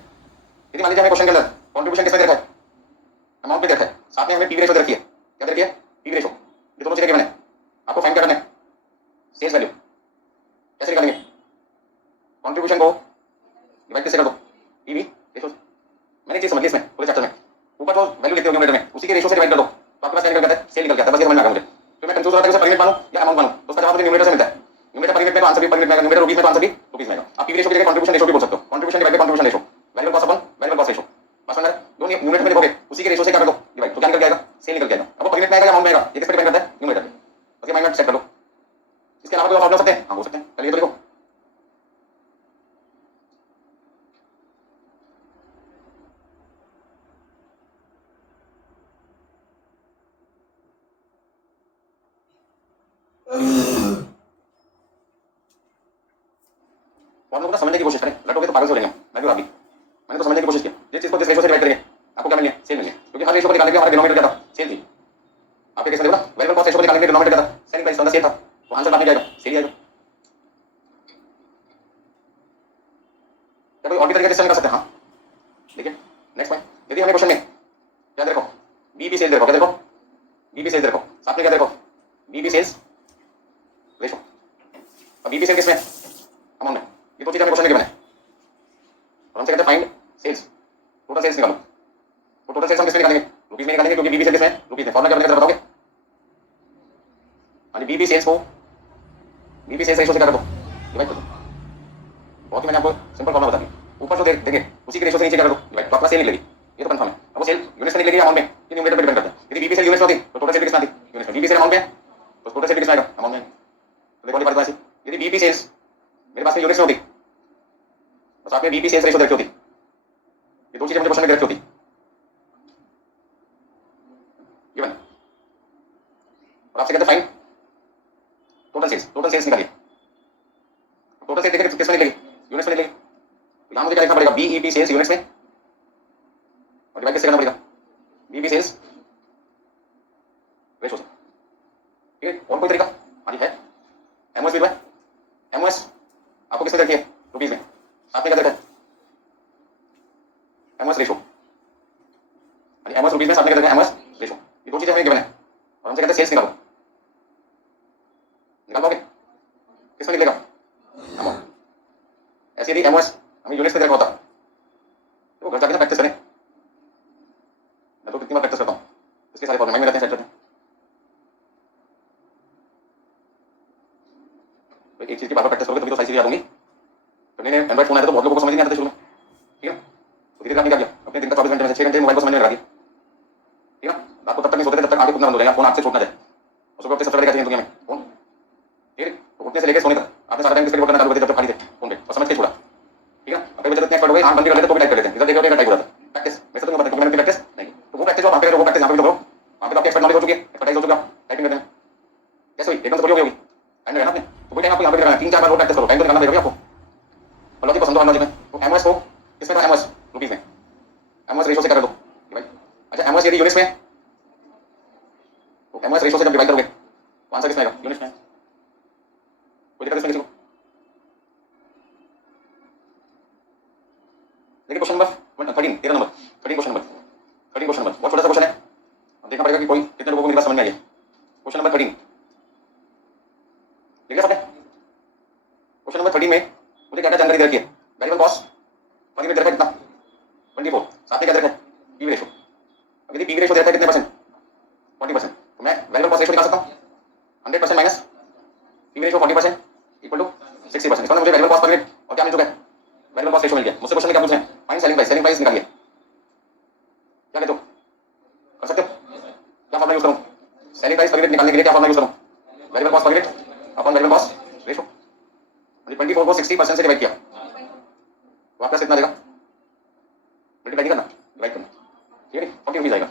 यदि मान लीजिए हमें क्वेश्चन के अंदर कंट्रीब्यूशन किसमें देखा है, अमाउंट पे देखा है, साथ में हमें पीवी रेशो दे रखी है, क्या दे रखी है, पीवी रेशो, ये दोनों चीजें गिवन है, आपको फाइंड क्या करना है, सेल्स वैल्यू। कैसे निकालेंगे, कंट्रीब्यूशन को डिवाइड किससे कर दो, पीवी रेशो से। मैंने एक चीज समझ ली इसमें पूरे चैप्टर में, ऊपर जो वैल्यू लिखते हो न्यूमरेटर में उसी के रेशो से डिवाइड कर दो, तो आपके पास क्या निकल जाता है, सेल निकल जाता है, बस ये समझ में आ गया मुझे। तो मैं कंफ्यूज हो रहा था कि उसे पर यूनिट मानूं या अमाउंट मानूं, तो उसका जवाब मुझे न्यूमरेटर से मिलता है, न्यूमरेटर पर यूनिट में तो आंसर भी पर यूनिट में आएगा, न्यूमरेटर रुपीस में तो आंसर भी रुपीस में आएगा। आप पीवी रेशो की जगह कंट्रीब्यूशन रेशो भी बोल सकते हो, contribution divide by contribution ratio, variable cost upon variable cost ratio, बस समझ में। दो न्यूमरेटर में देखोगे उसी के रेशो से क्या कर दो डिवाइड, तो क्या निकल जाएगा, सेल निकल जाएगा। अब वो पर यूनिट में आएगा या अमाउंट में आएगा, ये किस पे डिपेंड करता है, न्यूमरेटर पे, बस ये माइंड में सेट कर लो। इसके अलावा कोई और फॉर्मूला हो सकते हैं, हाँ हो सकते हैं, चलिए तो देखो। फॉर्मूला को समझने की कोशिश करें, रटोगे तो पागल हो जाएंगे, मैं भी आप भी। मैंने तो समझने की कोशिश की, ये चीज को जिस रेशो से डिवाइड करेंगे आपको क्या मिलेगा, सेल मिलेगा, क्योंकि हर रेशो को निकालने के लिए हमारे डिनोमिनेटर क्या था, सेल थी। आपके केस में देखो ना, क्या कोई और भी तरीके से निकाल सकते हैं? हाँ, देखिए नेक्स्ट पॉइंट, यदि हमें क्वेश्चन में क्या देखो बीबी सेल्स देखो, क्या देखो बीबी सेल्स देखो, साथ में क्या देखो बीबी सेल्स रेशो। अब बीबी सेल किसमें अमाउंट में, ये दो चीज हमें क्वेश्चन में गिवन है और हमसे कहते हैं फाइंड सेल्स, टोटल सेल्स निकालो। तो टोटल सेल्स हम किसमें निकालेंगे? रुपीज में निकालेंगे, क्योंकि बीबी सेल किसमें रुपीज में। फॉर्मूला क्या बनेगा बताओगे? हाँ जी, बीबी सेल्स को बीबी सेल्स रेशो से क्या कर दो, डिवाइड कर दो। बहुत ही मैंने आपको सिंपल फॉर्मूला बता दिया, ऊपर जो देंगे उसी के रेशो से नीचे क्या कर दो, डिवाइड। तो आपका सेल निकलेगी, ये तो कंफर्म है। अब वो सेल यूनिट्स में निकलेगी अमाउंट में, ये न्यूमरेटर पे डिपेंड करता है। यदि बीबी सेल यूनिट्स में होती तो टोटल सेल कितना आती, यूनिट्स में। बीबी सेल अमाउंट में तो टोटल सेल कितना आएगा, अमाउंट में। तो देखो वाली बात ऐसी, यदि बीबी सेल्स मेरे पास में यूनिट्स में होती तो साथ में बीबी सेल्स रेशो रखी होती, ये दो चीजें मुझे क्वेश्चन में रखी होती गिवन। और आपसे कहते हैं फाइंड टोटल सेल्स निकालिए। टोटल सेल्स देखिए किसमें निकलेगी, यूनिट्स में निकलेगी। तो यहां मुझे क्या लिखना पड़ेगा, बीईपी सेल्स यूनिट्स में और डिवाइड किससे करना पड़ेगा, बीबी सेल्स रेशो से। ठीक है, और कोई तरीका? हाँ जी है, एमओएस भी है। एमओएस आपको किसमें रखी है, रुपीज में। साथ में क्या देखा है, एमओएस रेशो। हाँ जी, एमओएस रुपीज में, साथ में क्या देखा है, एमओएस रेशो। ये दो चीजें हमें गिवन है और हमसे कहते हैं सेल्स निकालो। निकाल पाओगे? किसमें निकलेगा, अमाउंट। ऐसे यदि एमओएस हमें यूनिट्स में देखा होता तो घर जाके ना प्रैक्टिस करें। मैं तो कितनी बार प्रैक्टिस करता हूँ, इसके सारे फॉर्मूले में रहते हैं, सेट रहते हैं। तो एक चीज की बार बार प्रैक्टिस करोगे तभी तो सारी चीजें याद होंगी। तो मैंने एंड्रॉइड फोन आया तो बहुत लोगों को समझ नहीं आता था शुरू में, ठीक है। तो धीरे धीरे आपने क्या किया, अपने दिन का 24 घंटे में से 6 घंटे मोबाइल को समझने में लगा दिया, ठीक है। रात को तब तक नहीं सोते थे जब तक आंखें खुलना बंद हो जाए, फोन हाथ से छूट ना जाए। और सुबह उठते सबसे पहले क्या चाहिए दुनिया में, फोन। ठीक है, तो उठने से लेकर सोने तक आपने सारा टाइम किसके लिए करना चालू कर दिया, जब तक खाली थे फोन पे, और समझ के छोड़ा, ठीक है। अब कई बच्चे इतने एक्सपर्ट हो गए, आंख बंद कर लेते तो भी टाइप कर लेते हैं, रिजल्ट देखो टाइप हो जाता है। प्रैक्टिस वैसे तो नहीं पता, मैंने प्रैक्टिस नहीं, तो वो प्रैक्टिस जो वहां पे वो प्रैक्टिस यहाँ पे भी करो। वहां पे तो आपकी एक्सपर्ट नॉलेज हो चुकी है, एक्सपर्टाइज हो चुका, टाइपिंग करने में कैसे हुई, एकदम से थोड़ी होगी, टाइम लगेगा ना आपने। तो कोई टाइम आपको यहाँ पे लगाना, 3-4 बार वो प्रैक्टिस करो, टाइम तो निकालना देगा आपको। और लॉजिक को समझो, लॉजिक में तो एमओएस को किसमें था, एमओएस रुपीज में, एमओएस रेशो से कर दो डिवाइड। अच्छा, एमओएस यदि यूनिट्स में तो एमओएस रेशो से जब डिवाइड करोगे तो आंसर किसमें आएगा, यूनिट्स में। कोई दिक्कत इसमें किसी को? देखिए question number 13, 13 number 13 question number 13 question number बहुत छोटा सा क्वेश्चन है। अब देखना पड़ेगा कि कोई कितने लोगों को मेरी बात समझ में आई है। क्वेश्चन नंबर 13 ठीक है सबने। क्वेश्चन नंबर 13 में मुझे क्या क्या जानकारी दे रखी है, वेरिएबल कॉस्ट पर यूनिट दे रखा है कितना, 24। साथ में क्या दे रखा है, पीवी रेशो। अब यदि पीवी रेशो दे रखा है कितने परसेंट, 40%, तो मैं वेरिएबल कॉस्ट रेशो निकाल सकता हूँ 100% minus PV ratio 40% equal to 60%। इसका मुझे वेरिएबल कॉस्ट पर यूनिट और क्या मिल चुका है, वेरिएबल कॉस्ट रेशो मिल गया। मुझसे क्वेश्चन में क्या पूछ रहे हैं, find selling price, selling price निकालिए। क्या कहते हो, कर सकते हो? क्या फॉर्मूला यूज करूं, सेलिंग प्राइस पर यूनिट निकालने के लिए क्या फॉर्मूला यूज करूं, variable cost per unit upon variable cost ratio. 24 को 60% से डिवाइड किया तो आपका कितना देगा, मल्टीप्लाई करना, डिवाइड करना, ठीक है। 40 रुपीज आएगा।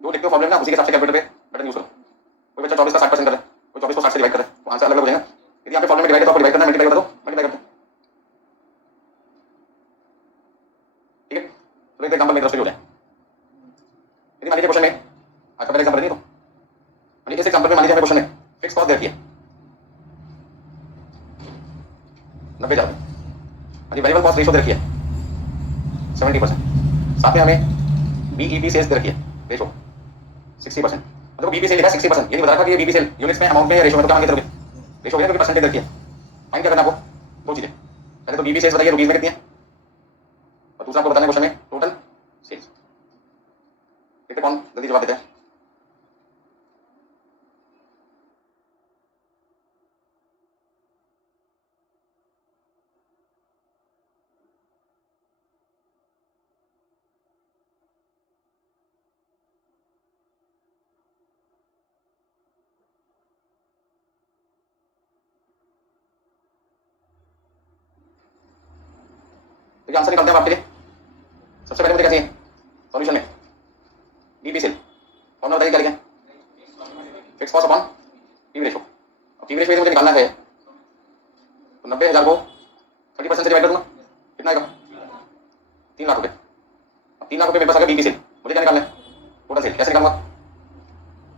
जो लिखते हो फॉर्मूला ना उसी के हिसाब से कैलकुलेटर पे बटन यूज करो। कोई बच्चा 24 का 60% कर रहा है, कोई 24 को 60 से डिवाइड कर रहा है, तो आंसर अलग अलग हो जाएगा। यदि यहाँ पे फॉर्मूला में डिवाइड है तो आपको डिवाइड करना, मल्टीप्लाई कर दो, मल्टीप्लाई कर दो, ठीक है। तो एक एग्जांपल मेरी तरफ से हो जाए। यदि मान लीजिए क्वेश्चन में, आज का पहला एग्जांपल नहीं तो मान लीजिए इस एग्जांपल में मान लीजिए हमें क्वेश्चन में फिक्स कॉस्ट दे रखी है 90,000। हाँ जी, वेरिएबल कॉस्ट रेशो दे रखी है 70%। साथ में हमें बीईपी सेल्स दे रखी है रेशो 60%। मतलब बीपी सेल लिखा है 60%, ये नहीं बता रखा कि ये बीपी सेल यूनिट्स में, अमाउंट में, रेशो में, तो क्या मांगे करोगे, रेशो में क्योंकि परसेंटेज दे रखी है। फाइंड क्या करना आपको, दो चीजें, पहले तो बीबी सेल्स बताइए रुपीज में कितनी है, और दूसरा आपको बताना है क्वेश्चन में टोटल सेल्स। देखते कौन जल्दी जवाब देता है। तो आंसर निकालते हैं आपके लिए। सबसे पहले मुझे क्या चाहिए, सॉल्यूशन में बीबी सेल फॉर्मूला बताइए क्या लिखें, fix cost upon PV ratio. अब पीवी रेशो यदि मुझे निकालना है तो 90,000 को 30% से डिवाइड कर दूंगा, कितना आएगा, 3 लाख रुपए। अब 3 लाख रुपए मेरे पास आ गया बीबी सेल, मुझे क्या निकालना है, टोटल सेल। कैसे निकालूंगा,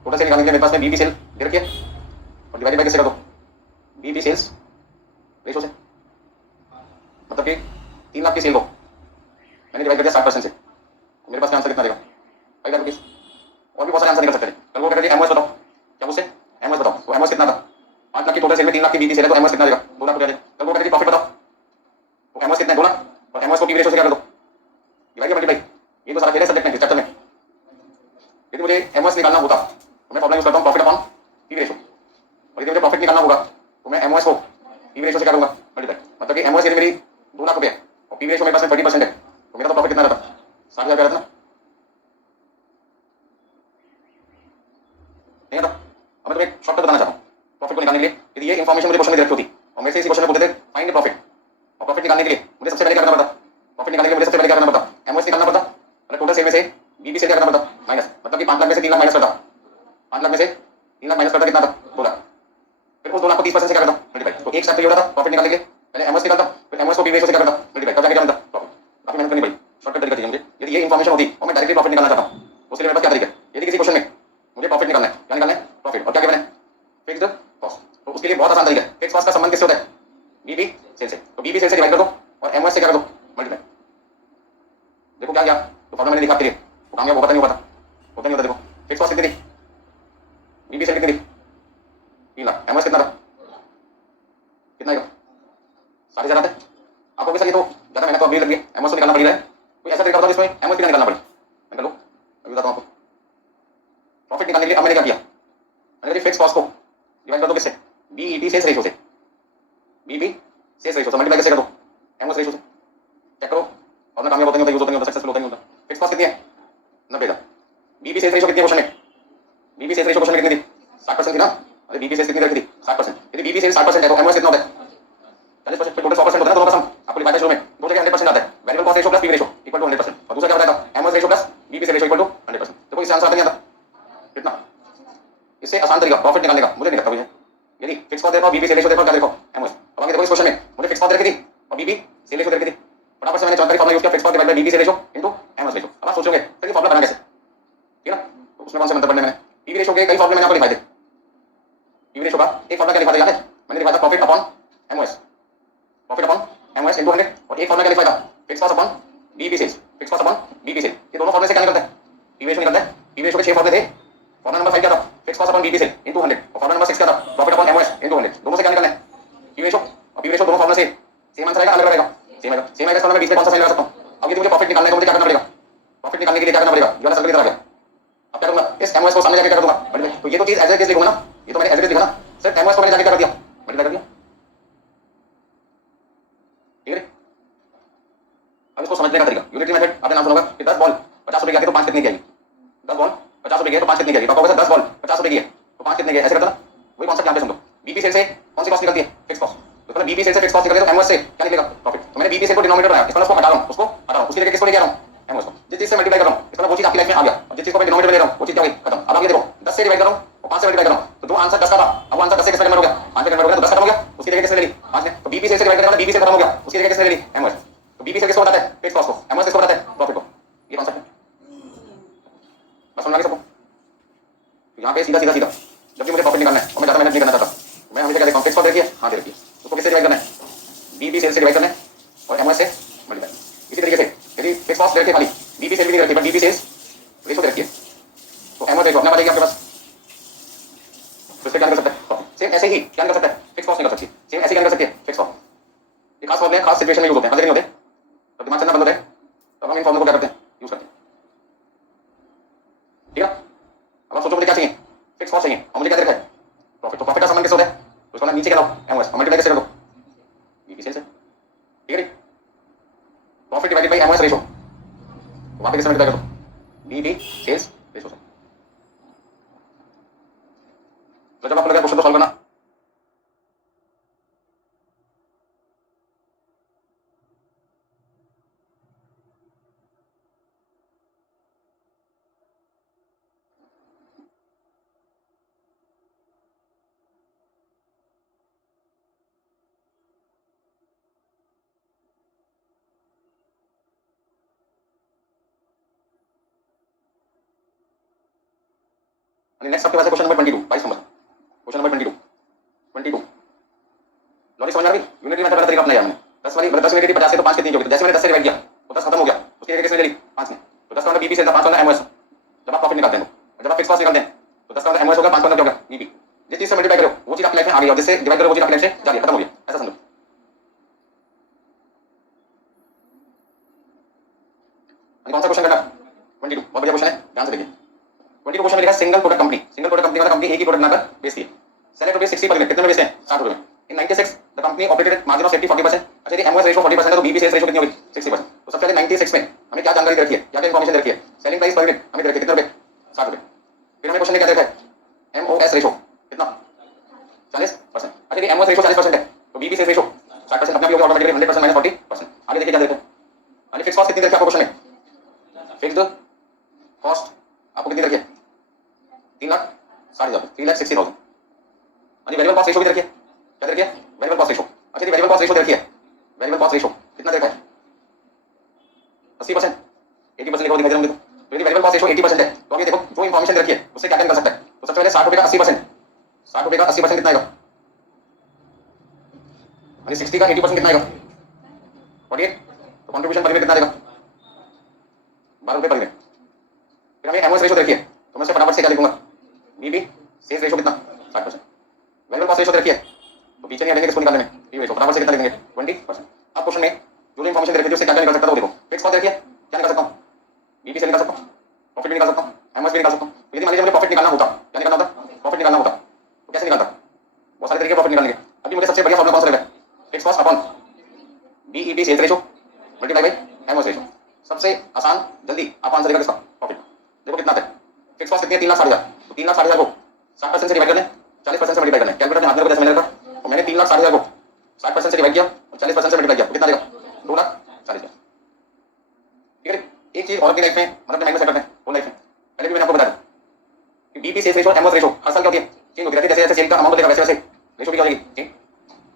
टोटल सेल निकालने के लिए मेरे पास में बीबी सेल दे रखी है और डिवाइड बाय किससे कर दो, बीबी सेल्स रेशो से। मतलब कि 3 लाख की सेल को मैंने डिवाइड कर दिया 60% से, मेरे पास आंसर कितना देगा? 5,00,000 रुपीज। और भी बहुत सारे आंसर निकल सकते हैं। कल वो कहते हैं एमओएस बताओ, क्या पूछे? एमओएस बताओ, तो एमओएस कितना था? 5 लाख की टोटल सेल में 3 लाख की बीबी सेल है, तो एमओएस कितना देगा? 2 लाख रुपया देगा। कल वो कहते हैं प्रॉफिट बताओ, तो एमओएस कितना है? 2 लाख, और एमओएस को पीवी रेशो से क्या कर दो? Divide multiply. ये तो सारा खेल है सब्जेक्ट में, चैप्टर में। यदि मुझे एमओएस निकालना होता तो मैं फॉर्मूला यूज करता हूं प्रॉफिट अपॉन पीवी रेशो, और यदि मुझे प्रॉफिट निकालना होगा तो मैं एमओएस को पीवी रेशो से क्या करूंगा? मल्टीप्लाई। मतलब कि एमओएस यदि मेरी 2 लाख रुपया और पीवी रेशो मेरे पास 30% है, तो मेरा तो प्रॉफिट कितना रहता? 60,000 रुपया रहता ना, नहीं था? अब मैं तुम्हें एक शॉर्टकट बताना चाहता हूँ प्रॉफिट को निकालने के लिए। यदि ये इन्फॉर्मेशन मुझे क्वेश्चन में दे रखी होती और मेरे से इसी क्वेश्चन में पूछते थे फाइंड प्रॉफिट, और प्रॉफिट निकालने के लिए मुझे सबसे पहले क्या करना पड़ता? प्रॉफिट निकालने के लिए मुझे सबसे पहले क्या करना पड़ता? एमओएस निकालना पड़ता, मतलब टोटल सेल में से बीबी से क्या करना पड़ता? माइनस, मतलब कि 5 लाख में से 3 लाख माइनस करता, 5 लाख में से 3 लाख माइनस करता, कितना था? 2 लाख। फिर उस 2 लाख को 30% से क्या करता? मल्टीप्लाई। तो एक स्टेप ये होता था प्रॉफिट निकालने के लिए, पहले एमओएस निकालता, फिर एमओएस को पीवी रेशो से क्या करता? मल्टीप्लाई, तब जाके क्या बनता? प्रॉफिट। काफी मेहनत करनी पड़ी, शॉर्टकट तरीका चाहिए मुझे। यदि ये इन्फॉर्मेशन होती और मैं डायरेक्टली प्रॉफिट निकालना चाहता हूँ, उसके लिए मेरे पास क्या तरीका है? यदि किसी क्वेश्चन में मुझे प्रॉफिट निकालना है, क्या निकालना है? प्रॉफिट, और क्या गिवन है? Fixed cost. तो उसके लिए बहुत आसान तरीका है। फिक्स्ड कॉस्ट का संबंध किससे होता है? बीबी सेल से। तो बीबी सेल से डिवाइड कर दो और एमओएस से क्या कर दो? मल्टीप्लाई। देखो क्या किया, तो फॉर्मूला मैंने लिखा आपके लिए, वो कामयाब होगा नहीं होगा? होता नहीं होता। देखो फिक्स्ड कॉस्ट कितनी थी, बीबी सेल कितनी थी? 3 लाख। एमओएस कितना था? कितना आएगा? 60,000 आता है। आपको भी सर ये तो ज्यादा मेहनत तो अभी लगी है, एमओएस को निकालना पड़ रहा है। कोई ऐसा तरीका बताओ जिसमें एमओएस कितना निकालना पड़े? मैं कर लो, अभी बताता हूँ आपको। प्रॉफिट निकालने के लिए अब मैंने क्या किया, मैंने फिक्स्ड कॉस्ट को डिवाइड कर दो किससे? बीईटी सेल्स रेशियो से। बीबी सेल्स रेशियो से मल्टीप्लाई कैसे कर दो? एमओएस रेशियो से। चेक करो, और ना कामयाब होता नहीं होता, यूज होता नहीं होता, सक्सेसफुल होता नहीं होता। फिक्स्ड कॉस्ट कितनी है? 90,000। बीबी सेल्स रेशियो कितनी है क्वेश्चन में? बीबी सेल्स रेशियो क्वेश्चन में कितनी थी? 60% थी ना? अरे बीबी सेल्स कितनी रखी थी? 60%। यदि बीबी सेल्स 60% है तो एमओएस कितना होता है? 40%। टोटल 100% होता है ना दोनों का सम, आपको लिखा था शुरू में। दो जगह 100% आता है। Variable cost ratio plus PV ratio equal to 100%, और दूसरा क्या बताएगा? MOS ratio plus BB sale ratio equal to 100%। देखो इससे आंसर आता नहीं आता? कितना? इससे आसान तरीका प्रॉफिट निकालने का मुझे नहीं लगता। मुझे यदि फिक्स कॉस्ट देखो, बीबी सेल रेशियो देखो, क्या देखो? एमओएस। अब आगे देखो इस क्वेश्चन में मुझे फिक्स कॉस्ट दे रखी थी और बीबी सेल रेशियो दे रखी थी। फटाफट से मैंने चमत्कारी फॉर्मूला यूज किया, fix cost divide by BB sale ratio into MOS ratio. अब आप सोचोगे सर ये फॉर्मूला बना कैसे? ठीक है ना? तो उसमें कौन से मंत्र पढ़ने मैंने? पीवी रेशियो के कई फॉर्मूले मैंने आपको लिखाए थे। पीवी रेशियो का एक फॉर्मूला क्या लिखा था याद है? मैंने लिखा था profit upon MOS, profit upon MOS into 100, और एक फॉर्मूला क्या लिखा था? फिक्स कॉस्ट अपॉन बीबी सेल्स, फिक्स कॉस्ट अपॉन बीबी सेल। ये दोनों फॉर्मूले से क्या निकलता है? पीवी रेशियो निकलता है। पीवी रेशियो के 6 फॉर्मूले थे। फॉर्मूला नंबर 5 क्या था? फिक्स कॉस्ट अपॉन बीबी सेल इनटू 100, और फॉर्मूला नंबर 6 क्या था? Profit upon MOS into 100। दोनों से क्या निकलना है? पीवी रेशियो और पीवी रेशियो दोनों फॉर्मूला से सेम आंसर आएगा, अलग आएगा? सेम आएगा। सेम आएगा, इसका मैं बीच में कौन सा साइन लगा सकता हूं? अब यदि मुझे प्रॉफिट निकालना है तो मुझे क्या करना पड़ेगा? प्रॉफिट निकालने के लिए क्या करना पड़ेगा? जो ना सर्कल की तरह गया। अब क्या करूंगा? इस एमओएस को सामने जाके क्या कर दूंगा? तो ये तो चीज एज इट इज लिखूंगा ना, ये तो मैंने एज इट इज लिखा ना। सिर्फ एमओएस को मैंने जाके क्या कर दिया? मल्टीप्लाई कर दिया। ठीक है? अब इसको समझने का तरीका, यूनिटरी मेथड आपने नाम सुना होगा कि 10 बॉल 50 रुपए की आती है तो 5 कितने की आएगी? 10 बॉल 50 रुपए की है तो 5 कितने की आएगी? तो आपको 10 बॉल 50 रुपए की है तो 5 कितने की है? ऐसे करता ना। वही कॉन्सेप्ट यहां पे समझो। बीबी सेल से कौन सी कॉस्ट निकलती है? Fix cost. तो पहले बीबी सेल से फिक्स कॉस्ट निकले तो एमओएस से क्या निकलेगा? प्रॉफिट। तो मैंने बीबी सेल को डिनोमिनेटर बनाया, इसको हटा रहा हूं, उसको हटा रहा हूं, उसकी जगह किसको लेके आ रहा हूं? एमओएस को। जिस चीज से मल्टीप्लाई कर रहा हूं, इसका वो चीज आपकी लाइफ में आ गया, और जिस चीज को मैं डिनोमिनेटर ले रहा हूं वो चीज क्या हुई? खत्म। अब आप ये देखो 10 से डिवाइड कर रहा हूं और 5 से मल्टीप्लाई कर रहा हूं, तो जो आंसर 10 का था अब वो आंसर 10 से किसमें कन्वर्ट हो गया? 5 से कन्वर्ट हो गया, तो 10 खत्म हो गया, उसकी जगह किसने ले ली? 5 ने। तो बीबी सेल से डिवाइड करने वाला बीबी से खत्म हो गया, उसकी जगह किसने ले ली? एमओएस। तो बीबी सेल किसको बताता है? फिक्स कॉस्ट को, एमओएस किसको बताता है? प्रॉफिट को। ये कॉन्सेप्ट है, बस समझ आ गया सबको? तो यहाँ पे सीधा सीधा सीधा जब भी मुझे प्रॉफिट निकालना है और मैं ज्यादा मेहनत नहीं करना चाहता, मैं हमेशा क्या देखता हूँ? फिक्स कॉस्ट देखिए, हाँ दे रखी है, उसको किससे डिवाइड करना है? बीबी सेल से डिवाइड करना है और एमओएस से मल्टीप्लाई। इसी तरीके से यदि फिक्स कॉस्ट दे रखी है खाली, बीबी सेल भी नहीं रखी बट बीबी सेल्स रेशियो दे रखी है, तो एमओएस रेशियो अपने आ जाएगी आपके पास। तो इससे क्या निकल सकता है? सेम ऐसे ही क्या निकल सकता है? फिक्स कॉस्ट निकल सकती है। सेम ऐसे क्या निकल सकती है? Fix cost. ये खास फॉर्मूले खास सिचुएशन में यूज होते हैं, हर जगह नहीं होते। तो दिमाग चलना बंद होता है तब हम इन फॉर्मूलों को क्या करते हैं? यूज करते हैं। ठीक है? अब आप सोचो मुझे क्या चाहिए? फिक्स कॉस्ट चाहिए, और मुझे क्या दे रखा है? प्रॉफिट। तो प्रॉफिट का संबंध किससे होता है? तो इसको ना नीचे क्या लाओ? एमओएस, और मल्टीप्लाई कैसे कर दो? बीबी सेल से। ठीक है? Profit divided by MOS ratio, तो वहां पे किससे मल्टीप्लाई कर दो? बीबी सेल्स रेशियो से। तो जब आपको लगा क्वेश्चन को सॉल्व करना, नेक्स्ट आपके पास है question number 22, 22 number question number 22 22। Logic समझ आ रही? यूनिटरी मेथड वाला तरीका अपनाया मैंने। 10 वाली मतलब 10 में 50 है तो 5 कितनी होगी, तो जैसे मैंने 10 से डिवाइड किया तो 10 खत्म हो गया, उसकी जगह किसने ले ली 5 ने, तो 10 का मतलब बीबी से 5 का एमओएस। जब आप प्रॉफिट निकालते हैं तो जब आप फिक्स कॉस्ट निकालते हैं तो 10 का मतलब एमओएस होगा, 5 का मतलब क्या होगा बीबी। जिस चीज से मल्टीप्लाई करो वो चीज आपकी लाइफ में आ गई, और जिससे डिवाइड करो वो चीज आपकी लाइफ से जा रही है, खत्म हो गया, ऐसा समझो। कौन सा क्वेश्चन करना 22, बहुत बढ़िया क्वेश्चन है, ध्यान से देखिए। 22 क्वेश्चन में लिखा single product company, single product company वाला कंपनी एक ही प्रोडक्ट बनाकर बेचती है, cell eight rupees 60 per unit, कितने में बेचते हैं 60 रुपए में। इन 96 the company operated margin of safety 40%। अच्छा यदि एमओएस रेशियो 40% है तो बीबी सेल्स रेशियो कितनी होगी 60%। तो सबसे पहले 96 में हमें क्या जानकारी दे रखी है, क्या क्या इंफॉर्मेशन दे रखी है, सेलिंग प्राइस पर यूनिट हमें दे रखी है कितने रुपए 60 रुपए। फिर हमें क्वेश्चन में क्या दे रखा है एमओएस रेशियो कितना 40%। अच्छा यदि एमओएस रेशियो 40% है तो बीबी सेल्स रेशियो 60% अपने आप ही होगा ऑटोमेटिकली 100% माइनस 40%। आगे देखिए क्या दे रखा है, आगे फिक्स कॉस्ट कितनी दे रखी है आपको क्वेश्चन में, फिक्स्ड कॉस्ट आपको कितनी दे रखी है 3,60,000 3,60,000। अरे वेरिएबल कॉस्ट रेशियो भी दे रखी है, क्या दे रखी है वेरिएबल कॉस्ट रेशियो। अच्छा ये वेरिएबल कॉस्ट रेशियो दे रखी है, वेरिएबल कॉस्ट रेशियो कितना दे रखा है 80%, 80% लिखो दिखाई दे रहा है। तो यदि वेरिएबल कॉस्ट रेशियो 80% है तो अभी देखो जो इंफॉर्मेशन दे रखी है उससे क्या क्या निकल सकता है। तो सबसे पहले 60 रुपए का 80%, 60 रुपए का 80% कितना आएगा, अरे 60 का 80% कितना आएगा 48, तो कंट्रीब्यूशन पर यूनिट कितना आएगा 12 रुपए पर यूनिट। फिर हमें एमओएस रेशियो दे रखी है तो मैं से फटाफट से क्या लिखूंगा बीबी सेल्स रेशियो कितना 60%, वेरिएबल कॉस्ट रेशियो दे रखी है तो पीछे नहीं हटेंगे किसको निकालने में, पी रेशियो फटाफट से कितना लिखेंगे 20%। अब क्वेश्चन में जो इंफॉर्मेशन दे रखी है उससे क्या क्या निकाल सकता है वो देखो, फिक्स कॉस्ट दे रखी है क्या निकाल सकता हूं बीबी से निकाल सकता हूं, प्रॉफिट भी निकाल सकता हूं, एमओएस भी निकाल सकता हूं। यदि मान लीजिए मुझे प्रॉफिट निकालना होता, क्या निकालना होता प्रॉफिट निकालना होता तो कैसे निकालता, बहुत सारे तरीके प्रॉफिट निकालने के। अभी मुझे सबसे बढ़िया फॉर्मूला कौन सा लगा fix cost upon BEP sales ratio multiply by MOS ratio. सबसे आसान जल्दी आप आंसर देगा किसका प्रॉफिट। देखो कितना आता है फिक्स कॉस्ट कितनी है 3,60,000, तो 3,60,000 को 60% से डिवाइड करना है, 40% से मल्टीप्लाई करना है, कैलकुलेटर में हाथ में जैसे मैंने रखा तो मैंने 3,60,000 को 60% से डिवाइड किया और 40% से मल्टीप्लाई किया तो कितना देगा 2,40,000। ठीक है, एक चीज और की लाइफ में मतलब माइंड में सेट रखना है वो लाइफ में, पहले भी मैंने आपको बताया कि BP sales ratio MOS ratio हर साल क्या होती है चेंज होती रहती है, जैसे जैसे सेल का अमाउंट बढ़ेगा वैसे वैसे रेशियो भी क्या होगी चेंज।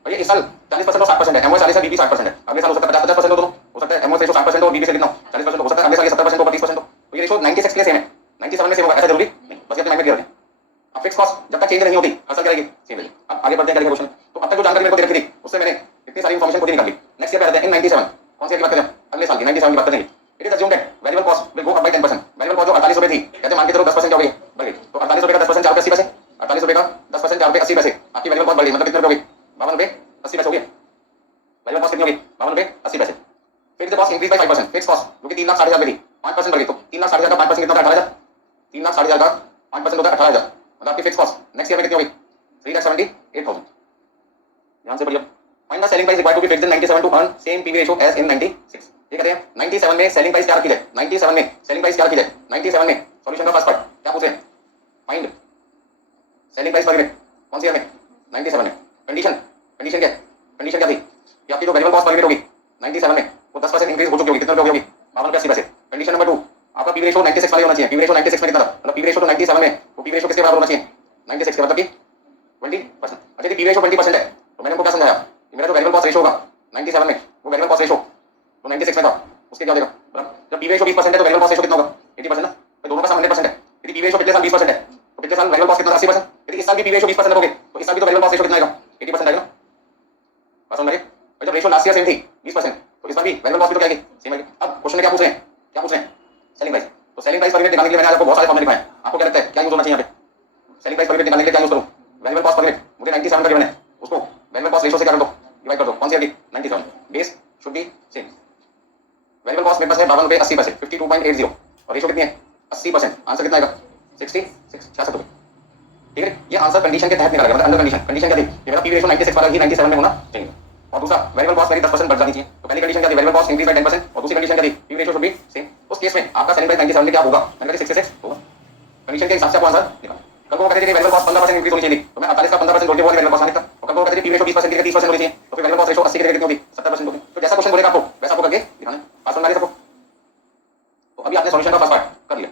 और ये इस साल 40% और 60% है, एमओएस 40 है बीबी 60% है, अगले साल हो सकता है 50-50% हो, दोनों हो सकता है एमओएस रेशियो 60% और बीबी से कितना 40% हो सकता है, अगले साल 70% हो 30% हो, तो ये रेशियो 96 के लिए सेम है 97 में सेम होगा ऐसा जरूरी नहीं, बस ये अपने माइंड में क्लियर रखें। अब फिक्स कॉस्ट जब तक चेंज नहीं होती हर साल क्या रहेगी सेम रहेगी। अब आगे बढ़ते हैं क्या क्वेश्चन, तो अब तक जो जानकारी मेरे को दे रखी थी उससे मैंने इतनी सारी इंफॉर्मेशन खुद ही निकाल ली। नेक्स्ट ईयर पे आते हैं इन 97, कौन सी बात करें अगले साल की 97 की बात करेंगे। It is assumed that variable cost will go up by 10%, variable cost जो 48 रुपए थी कहते मान के चलो 10% क्या हो गई बढ़ गई, तो 48 रुपए का 10% 4 रुपए 80 पैसे, 48 रुपए का 10% 4 रुपए 80 पैसे आपकी वेरिएबल कॉस्ट बढ़ गई, मतलब कितने रुपए हो गई 52 रुपए 80 पैसे हो गई, वेरिएबल कॉस्ट कितनी हो गई 52 रुपए 80 पैसे। फिर the cost increase by 5%, fix cost जो कि 3,60,000 में थी 5% बढ़ गई, तो 3,60,000 का 5% कितना होता है 18,000, 3,60,000 का 5% होता है 18,000, मतलब आपकी फिक्स कॉस्ट नेक्स्ट ईयर में कितनी होगी 3,78,000। ध्यान से पढ़िए, find the selling price required to be fixed in 97 to earn same PV ratio as in 96। ये कहते हैं 97 में सेलिंग प्राइस क्या रखी जाए, 97 में सेलिंग प्राइस क्या रखी जाए, 97 में सॉल्यूशन का फर्स्ट पार्ट क्या पूछ रहे हैं find selling price per unit कौन सी ईयर में 97 में। कंडीशन कंडीशन क्या है, कंडीशन क्या थी कि आपकी जो वेरिएबल कॉस्ट पर यूनिट होगी 97 में वो 10% इंक्रीज हो चुकी होगी, कितने रुपए होगी 52 रुपए 80 पैसे। कंडीशन नंबर 2 आपका पीवी रेशियो 96 वाला होना चाहिए, पीवी रेशियो 96 में कितना था, मतलब पीवी रेशियो तो 97 में वो पीवी रेशियो किसके बराबर होना चाहिए 96 के, मतलब कि 20%। अच्छा यदि पीवी रेशियो 20% है तो मैंने आपको क्या समझाया कि मेरा जो वेरिएबल कॉस्ट रेशियो होगा 97 में वो वेरिएबल कॉस्ट रेशियो तो 96 में था उसके क्या हो जाएगा, बराबर जब पीवी रेशियो 20% है तो वेरिएबल कॉस्ट रेशियो कितना होगा 80% ना, तो दोनों का सम 100% है। यदि पीवी रेशियो पिछले साल 20% है तो पिछले साल वेरिएबल कॉस्ट कितना 80%, यदि इस साल भी पीवी रेशियो 20% रखोगे तो इस साल भी तो वेरिएबल कॉस्ट रेशियो कितना आएगा 80% आएगा ना, बात समझ रहे। और जब रेशियो लास्ट ईयर सेम थी 20% तो इस बार भी वेरिएबल कॉस्ट भी तो क्या आएगी सेम आएगी। अब क्वेश्चन में क्या पूछ रहे हैं, क्या पूछ रहे हैं सेलिंग प्राइस, तो सेलिंग प्राइस पर यूनिट निकालने के लिए मैंने आपको बहुत सारे फॉर्मूले दिखाए, आपको क्या लगता है क्या यूज होना चाहिए यहाँ पे सेलिंग प्राइस पर यूनिट निकालने के लिए क्या यूज करूं, वेरिएबल कॉस्ट पर यूनिट मुझे 97 का गिवन है उसको वेरिएबल कॉस्ट रेशियो से क्या कर दो डिवाइड कर दो, कौन सी आएगी 97, base should be same. Variable cost मेरे पास है 52 रुपए 80 पैसे 52.80 और रेशियो कितनी है 80%, आंसर कितना आएगा 66 रुपए। ठीक है, ये आंसर कंडीशन के तहत निकाला गया, मतलब अंडर कंडीशन, कंडीशन क्या थी कि मेरा पीवी रेशियो 96 वाला ही 97 में होना चाहिए। और दूसरा वेरिएबल कॉस्ट मेरी 10% बढ़ जानी चाहिए, तो पहली कंडीशन क्या थी वेरिएबल कॉस्ट इंक्रीज बाय 10% और दूसरी कंडीशन क्या थी PV ratio should be same. उस केस में आपका सेलिंग प्राइस 97 में क्या होगा, मैंने कहा 66 होगा, कंडीशन के हिसाब से आपको आंसर निकालना। कल को कहते थे कि वेरिएबल कॉस्ट 15% इंक्रीज होनी चाहिए तो मैं 48 का 15% जोड़ के वो वेरिएबल कॉस्ट निकलता, और कल को कहते थे पीवी रेशियो 20% की 30% होनी चाहिए तो फिर वेरिएबल कॉस्ट रेशियो 80 की कितनी होगी 70% होगी। तो जैसा क्वेश्चन बोलेगा आपको वैसा आपको करके दिखाना है, पास करना है सबको। तो अभी आपने सॉल्यूशन का फर्स्ट पार्ट कर लिया,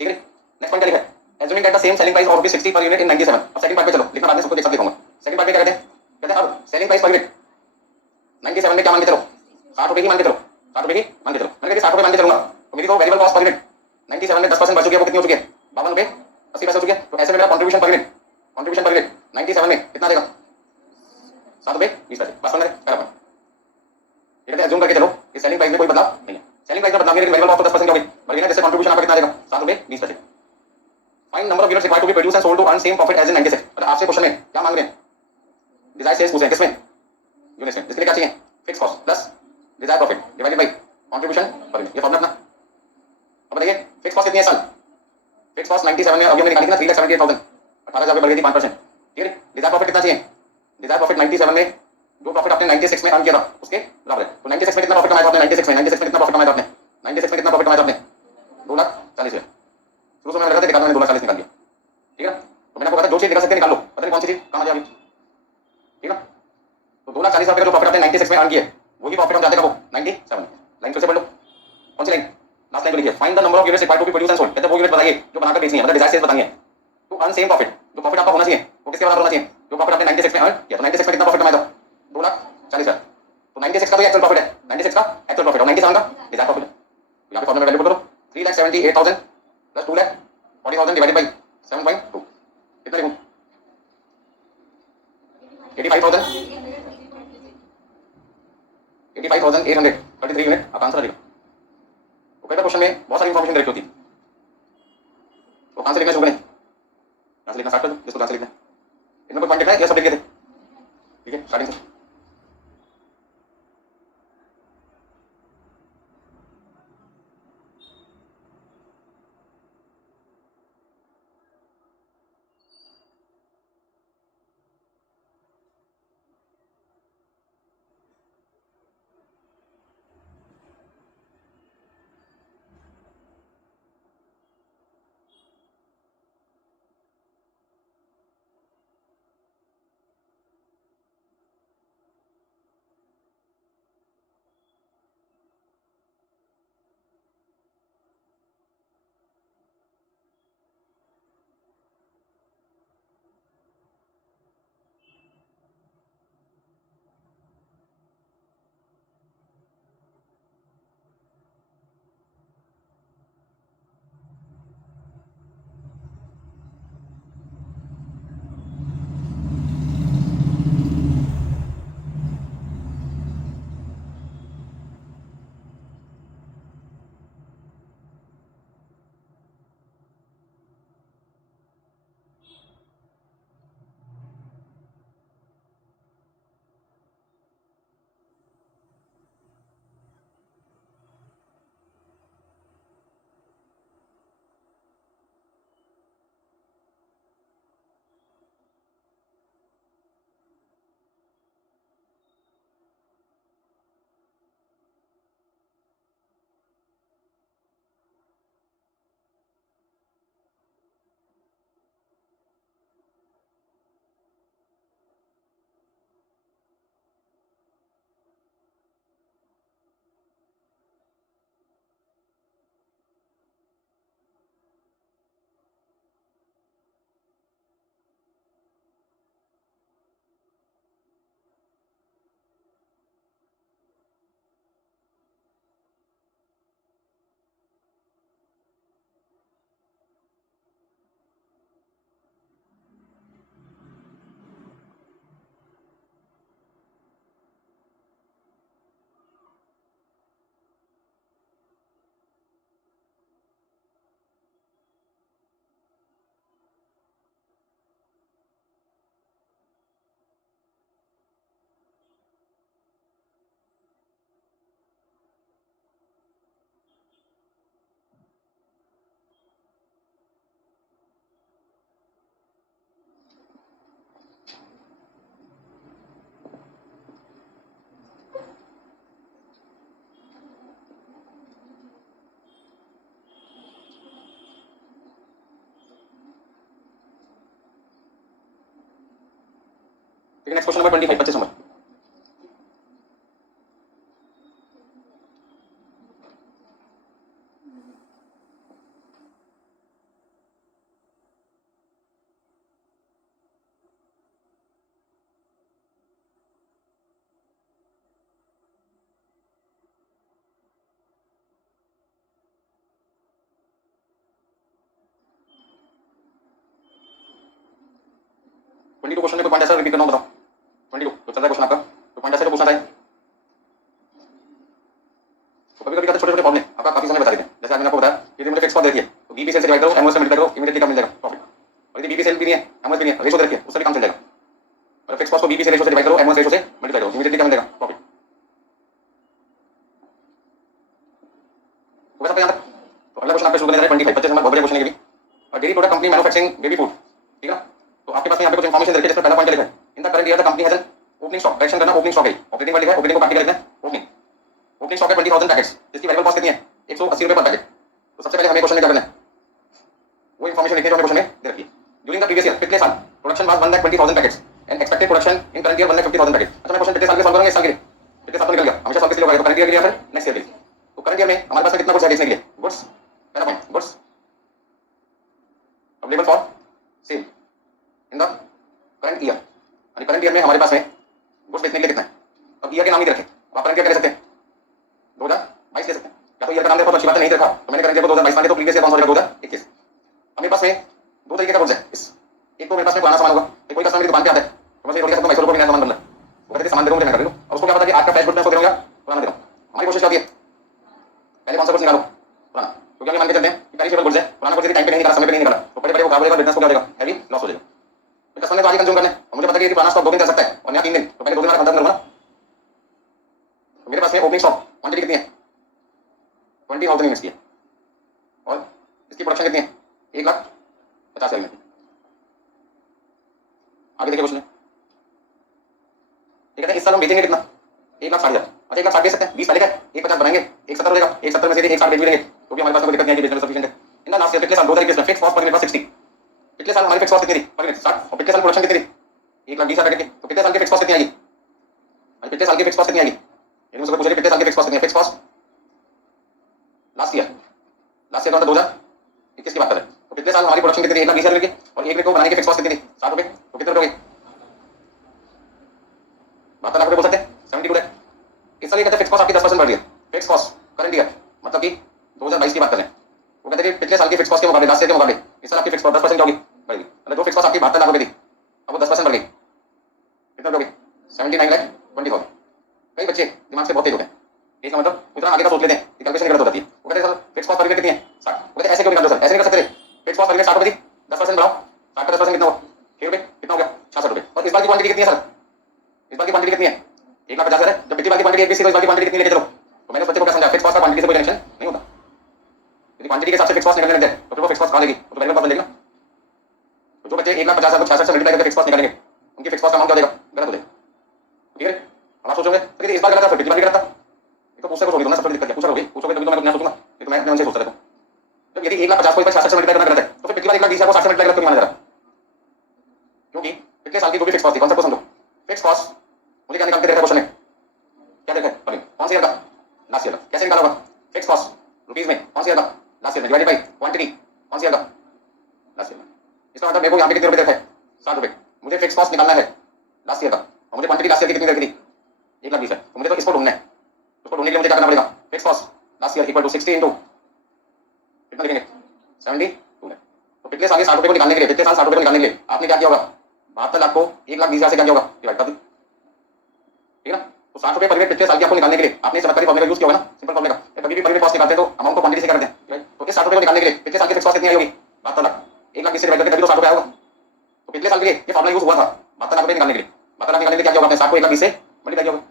ठीक है। नेक्स्ट पॉइंट क्या लिखा है, assuming that the same selling price of rupees 60 per unit in 97। अब सेकंड पार्ट पे चलो, लिखना बाद में सबको एक साथ लिखूंगा। सेकंड पार्ट में क्या कहते हैं, कहते हैं अब सेलिंग प्राइस पर यूनिट 97 में क्या मान के चलो 60 रुपए ही मान के चलो, 60 रुपए ही मान के चलो, मैंने कहा 60 रुपए मान के चलूंगा तो मेरी तो वेरिएबल कॉस्ट पर यूनिट 97 में 10% बढ़ चुकी है, वो कितनी हो चुकी है 52 रुपए 80 पैसे हो चुकी है। तो ऐसे में मेरा कंट्रीब्यूशन पर यूनिट 97 में कितना देगा 7 रुपए 20 पैसे, बस समझ रहे। ये कहते हैं assume करके चलो कि सेलिंग प्राइस में कोई बदलाव नहीं है। सेलिंग प्राइस में बदलाव नहीं है लेकिन वेरिएबल कॉस्ट तो 10% क्या होगी बढ़ेगी ना, जिससे कंट्रीब्यूशन आपका कितना आ जाएगा 7 रुपए 20 पैसे। Find number of units required to be produce and sold to earn same profit as in 96। मतलब आपसे क्वेश्चन में क्या मांग रहे हैं, डिजायर सेल्स पूछ रहे हैं किसमें, यूनिट्स में। इसके लिए क्या चाहिए, fix cost plus Dzire profit divided by contribution per unit, ये फॉर्मूला अपना। अब बताइए फिक्स कॉस्ट कितनी है साल, फिक्स कॉस्ट 97 में अभी हमने निकाली थी ना 3,78,000, 18,000 बढ़ गई थी 5%, ठीक है। डिजायर प्रॉफिट कितना चाहिए, डिजायर प्रॉफिट 97 में जो प्रॉफिट आपने 96 में अर्न किया था उसके बराबर है। तो 96 में कितना प्रॉफिट कमाया था आपने, 96 में कितना प्रॉफिट कमाया था आपने, 96 में कितना प्रॉफिट कमाया था आपने 2,40,000। शुरू से मैंने लगा था निकालना, मैंने 2,40,000 निकाल दिया, ठीक है। तो मैंने आपको कहा जो चीज निकाल सकते निकाल लो, पता नहीं कौन सी चीज कहां जाए अभी, ठीक है। तो 2,40,000 का जो प्रॉफिट आपने 96 में अर्न किया वही प्रॉफिट हम जाते हैं कब 97। लाइन फिर से पढ़ लो, कौन सी लाइन, लास्ट लाइन को लिखिए। Find the number of units required to be produce and sold, कहते हैं वो यूनिट बताइए जो बनाकर बेचनी है, मतलब डिजायर सेल्स बतानी है टू अर्न सेम प्रॉफिट। जो प्रॉफिट आपका होना चाहिए वो किसके बराबर होना चाहिए, जो प्रॉफिट आपने 96 में अर्न किया। तो 96 में कितना प्रॉफिट कमाया था 2,40,000। तो 96 का तो एक्चुअल प्रॉफिट है, 96 का एक्चुअल प्रॉफिट और 97 का डिजायर प्रॉफिट है। तो यहां पे फॉर्मूला में वैल्यू पुट करो 3,78,000 प्लस 2,40,000 डिवाइडेड बाय 7.2 कितना लिखूं 85,000 85,833 यूनिट आप आंसर लिखो। तो कहता क्वेश्चन में बहुत सारी इंफॉर्मेशन डायरेक्ट होती है, तो आंसर लिखना शुरू करें, आंसर लिखना स्टार्ट कर दो, जिसको आंसर लिखना है इनमें कोई पॉइंट लिखना है या सब लिख दिए थे, ठीक है। स्टार्टिंग से ठीक है। Next question number 25 25 number, twenty question में कोई पॉइंट ऐसा रिपीट करना हो बताओ। 22 तो चल रहा है क्वेश्चन आपका, तो पॉइंट ऐसे तो पूछना चाहिए। कभी कभी छोटे छोटे प्रॉब्लम आपका काफी समय बता देते हैं। जैसे मैंने आपको बताया कि मुझे फिक्स कॉस्ट देखिए तो बीपी सेल से डिवाइड करो, एमओएस से मल्टीप्लाई करो, इमीडिएटली कम मिल जाएगा प्रॉफिट। और यदि बीपी सेल भी नहीं है, एमओएस भी नहीं है, रेशो देखिए उससे भी काम चल जाएगा। और फिक्स कॉस्ट को बीपी से रेशो से डिवाइड करो, एमओएस रेशो से मल्टीप्लाई करो, इमीडिएटली कम मिल जाएगा प्रॉफिट। तो वैसा यहाँ तक तो अगला क्वेश्चन आपका शुरू करने जा रहा है 25 25 नंबर बहुत बढ़िया क्वेश्चन है ये भी। और dairy product company manufacturing baby food, ठीक है। तो आपके पास में यहाँ पे कुछ इन्फॉर्मेशन देखिए जिसमें पहला पॉइंट लिखा है in the current year the company has an opening stock, correction करना ओपनिंग स्टॉक है, ऑपरेटिंग वाली है, ऑपरेटिंग को काट के लिखना है ओपनिंग। ओपनिंग स्टॉक है 20,000 पैकेट्स जिसकी वेरिएबल कॉस्ट कितनी है 180 रुपए पर पैकेट। तो सबसे पहले हमें क्वेश्चन में क्या करना है वो इन्फॉर्मेशन लिखिए जो हमें क्वेश्चन में दे रखी है। ड्यूरिंग द प्रीवियस ईयर पिछले साल production was 1,20,000 packets and expected production in current year 1,50,000 packet. अच्छा मैं क्वेश्चन पिछले साल के सॉल्व करूंगा, इस साल के लिए पिछले साल तो निकल गया, हमेशा साल के लिए होगा तो करंट ईयर के लिए या फिर नेक्स्ट ईयर के लिए। तो करंट ईयर में हमारे पास कितना कुछ है देखने के लिए गुड्स, पहला point goods available for sale in the current year. और करंट ईयर में हमारे पास में गुड्स बेचने के लिए कितना है। अब ईयर के नाम ही रखें, आप करंट ईयर क्या ले सकते हैं 2022 ले सकते हैं, या तो ईयर का नाम देखो तो अच्छी बात नहीं रखा तो मैंने करंट ईयर को 2022 मान लिया, तो प्रीवियस ईयर कौन सा होगा 2021। मेरे पास में दो तरीके का गुड्स है इस, एक तो मेरे पास में पुराना सामान होगा, एक कोई कस्टमर मेरी दुकान पे आता है तो मैं ये बोल सकता हूं मैसूर को भी नया सामान बदला, वो कहते हैं सामान दे दूं मुझे, मैं कर दूं। और उसको क्या पता कि आपका फ्रेश गुड मैं उसको दे दूंगा पुराना दे दूं। हमारी कोशिश क्या है पहले कौन सा गुड्स निकालो पुराना, क्योंकि हम मान के चलते हैं कि पेरिशेबल गुड्स है, पुराना गुड्स यदि टाइम पे नहीं निकाला, समय पे नहीं निकाला तो बड़े बड़े वो खराब हो जाएगा, बिजनेस को क्या हो जाएगा हैवी लॉस हो जाएगा। तो कस्टमर ने तो आज कंज्यूम करना है और मुझे पता है कि पुराना स्टॉक 2 दिन चल सकता है और नया 3 दिन, तो पहले 2 दिन वाला खत्म करूंगा ना। तो मेरे पास में ओपनिंग स्टॉक क्वांटिटी कितनी है 20,000 यूनिट्स की है और इसकी प्रोडक्शन कितनी है 1,50,000 यूनिट। आगे देखिए क्वेश्चन, ये कहते हैं इस साल हम बेचेंगे कितना 1,60,000। अच्छा 1,60,000 बेच सकते हैं, 20 पहले का 1,50 बनाएंगे 1,70 हो जाएगा, 1,70 में से 1,60 बेच भी देंगे तो भी हमारे पास कोई दिक्कत नहीं आएगी, बिजनेस सफिशिएंट है। इन द लास्ट ईयर पिछले साल 2021 में फिक्स कॉस्ट पर यूनिट 60, पिछले साल हमारी फिक्स कॉस्ट कितनी थी पर यूनिट 60 और पिछले साल प्रोडक्शन कितनी थी 1,20,000 पैकेट की, तो पिछले साल की फिक्स कॉस्ट कितनी आएगी, और पिछले साल की फिक्स कॉस्ट कितनी आएगी ये मुझसे पूछ रहे पिछले साल की फिक्स कॉस्ट कितनी है। फिक्स कॉस्ट लास्ट ईयर का 2021 की बात कर रहे हैं, तो पिछले साल हमारी प्रोडक्शन कितनी थी 1,20,000 की और एक को बनाने की फिक्स कॉस्ट कितनी थी 60 रुपए, तो कितने रुपए हो गए 72 लाख रुपए बोल सकते हैं 72 लाख। इस साल ये कहते हैं फिक्स कॉस्ट आपकी 10% बढ़ रही है, फिक्स कॉस्ट करंट ईयर मतलब कि 2022 की बात कर रहे हैं। वो कहते हैं कि पिछले साल की फिक्स कॉस्ट के मुकाबले लास्ट ईयर के मुकाबले इस साल आपकी फिक्स कॉस्ट 10% होगी बढ़ेगी, मतलब जो फिक्स कॉस्ट आपकी 72 लाख रुपए थी अब वो 10% बढ़ गई, कितना होगी 79,20,000। कई बच्चे दिमाग से बहुत तेज होते हैं, इसका मतलब उतना आगे का सोच लेते हैं, कैलकुलेशन गलत हो जाती है। वो कहते हैं sir fix cost per unit कितनी है 60, वो कहते हैं ऐसे क्यों निकाल दो सर, ऐसे निकाल सकते थे फिक्स कॉस्ट पर यूनिट 60 रुपए थी 10% बढ़ाओ 60 का 10% कितना हुआ 6 रुपए, कितना हो गया 66 रुपए। और इस बार की क्वांटिटी कितनी है सर, इस बार की क्वांटिटी कितनी है 1,50,000 है, जब पिछली बार की क्वांटिटी 1,20 थी तो इस बार की क्वांटिटी कितनी लेके चलो। तो मैंने उस बच्चे को क्या समझाया फिक्स कॉस्ट का क्वांटिटी से कोई कनेक्शन नहीं होता, यदि क्वांटिटी के हिसाब से फिक्स कॉस्ट निकलने लग जाए तो फिर वो फिक्स कॉस्ट कहां लेगी, तो वेरिएबल कॉस्ट बन जाएगी ना। तो जो बच्चे 1,50,000 को 66 से मल्टीप्लाई करके फिक्स कॉस्ट निकालेंगे उनकी फिक्स कॉस्ट का अमाउंट क्या हो जाएगा गलत हो जाएगा, ठीक है। अब आप सोचोगे तो इस बार गलत था फिर पिछली बार भी गलत था, ये तो पूछने को छोड़ दो ना, सब दिक्कत है पूछोगे पूछोगे तभी तो मैं सोचूंगा, ये तो मैं अपने मन से सोचता रहता हूं। जब यदि 1,50,000 को 66 से मल्टीप्लाई करना गलत है तो फिर पिछली बार 1,20,000 को 60 से मल्टीप्लाई करके क्यों माना जा रहा है, क्योंकि पिछले साल की जो भी फिक्स कॉस्ट थी कॉन्सेप्ट को समझो। फिक्स कॉस्ट मुझे क्या निकाल के देखा क्वेश्चन में, क्या देखा है कौन सी ईयर का लास्ट ईयर का, कैसे निकाला होगा फिक्स कॉस्ट रुपीस में कौन सी ईयर का लास्ट ईयर में डिवाइडेड बाय क्वांटिटी कौन सी ईयर का लास्ट ईयर में। इसका मतलब मेरे को यहाँ पे कितने रुपए देखा है 60 रुपए, मुझे फिक्स कॉस्ट निकालना है लास्ट ईयर का और मुझे क्वांटिटी लास्ट ईयर की कितनी देखी थी 1,20,000 है, तो मुझे तो इसको ढूंढना है, उसको ढूंढने के लिए मुझे क्या करना पड़ेगा fix cost last year equal to 60 into कितना लिखेंगे 72 है। तो पिछले साल 60 रुपए को निकालने के लिए, पिछले साल 60 रुपए को निकालने के लिए आपने क्या किया होगा 72 लाख को 1,20,000 से क्या किया होगा डिवाइड कर दी, ठीक है ना। तो 60 रुपए पर यूनिट पिछले साल की आपको निकालने के लिए आपने चमत्कारी फॉर्मूला यूज किया होगा ना, सिंपल फॉर्मूला का। कभी भी पर यूनिट कॉस्ट निकालते हैं तो अमाउंट को क्वांटिटी से कर देते हैं, तो इस 60 रुपए को निकालने के लिए पिछले साल की फिक्स कॉस्ट कितनी आई होगी 72 लाख, 1,20,000 से डिवाइड करके तभी तो 60 रुपए आएगा। तो पिछले साल के लिए ये फॉर्मूला यूज हुआ था 72 लाख रुपए निकालने के लिए, 72 लाख निकालने के लिए क्या किया होगा आपने 60 को 1,20,000 से मल्टीप्लाई किया होगा।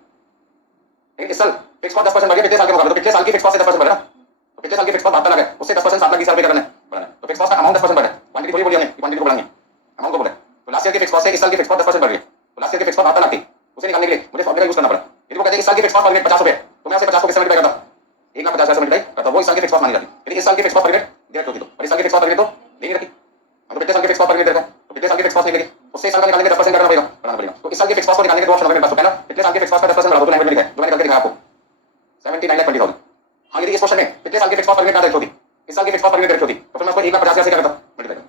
लेकिन इस साल फिक्स कॉस्ट 10% बढ़ गई पिछले साल के मुकाबले, तो पिछले साल की फिक्स कॉस्ट से 10% बढ़ा, तो पिछले साल की फिक्स कॉस्ट 72 लाख है उससे 10% 7,20,000 रुपए करना है, तो फिक्स कॉस्ट का अमाउंट 10% बढ़ा है, क्वांटिटी थोड़ी बोली हमने क्वांटिटी को बढ़ाएंगे अमाउंट को बोले। तो लास्ट ईयर की फिक्स कॉस्ट से इस साल की फिक्स कॉस्ट 10% बढ़ गई, तो लास्ट ईयर की फिक्स कॉस्ट 72 लाख थी उसे निकालने के लिए मुझे फॉर्मूला यूज करना पड़ा। यदि वो कहते हैं इस साल की फिक्स कॉस्ट पर यूनिट 50 रुपए तो मैं उसे 50 को किससे मल्टीप्लाई करता 1,50,000 से मल्टीप्लाई करता, वो इस साल की फिक्स कॉस्ट मानी जाती। यदि इस साल की fix cost per unit direct होती तो, और इस साल की फिक्स कॉस्ट पर यूनिट तो नहीं रखी, हम तो पिछले साल की फिक्स कॉस्ट पर यूनिट देखा तो पिछले साल की फिक्स कॉस्ट नहीं लगी उससे इस साल का निकालने के 10% करना पड़ेगा बढ़ाना पड़ेगा। तो इस साल की फिक्स कॉस्ट को निकालने के दो ऑप्शन होंगे मेरे पास, पहला पिछले साल की फिक्स कॉस्ट का 10% बढ़ा दो तो लैंग्वेज में लिखा है जो मैंने करके दिखाया आपको 79,20,000। हाँ यदि इस क्वेश्चन में पिछले साल की fix cost per unit direct होती, इस साल की fix cost per unit direct होती तो फिर मैं उसको 1,50,000 से क्या करता मल्टीप्लाई करता।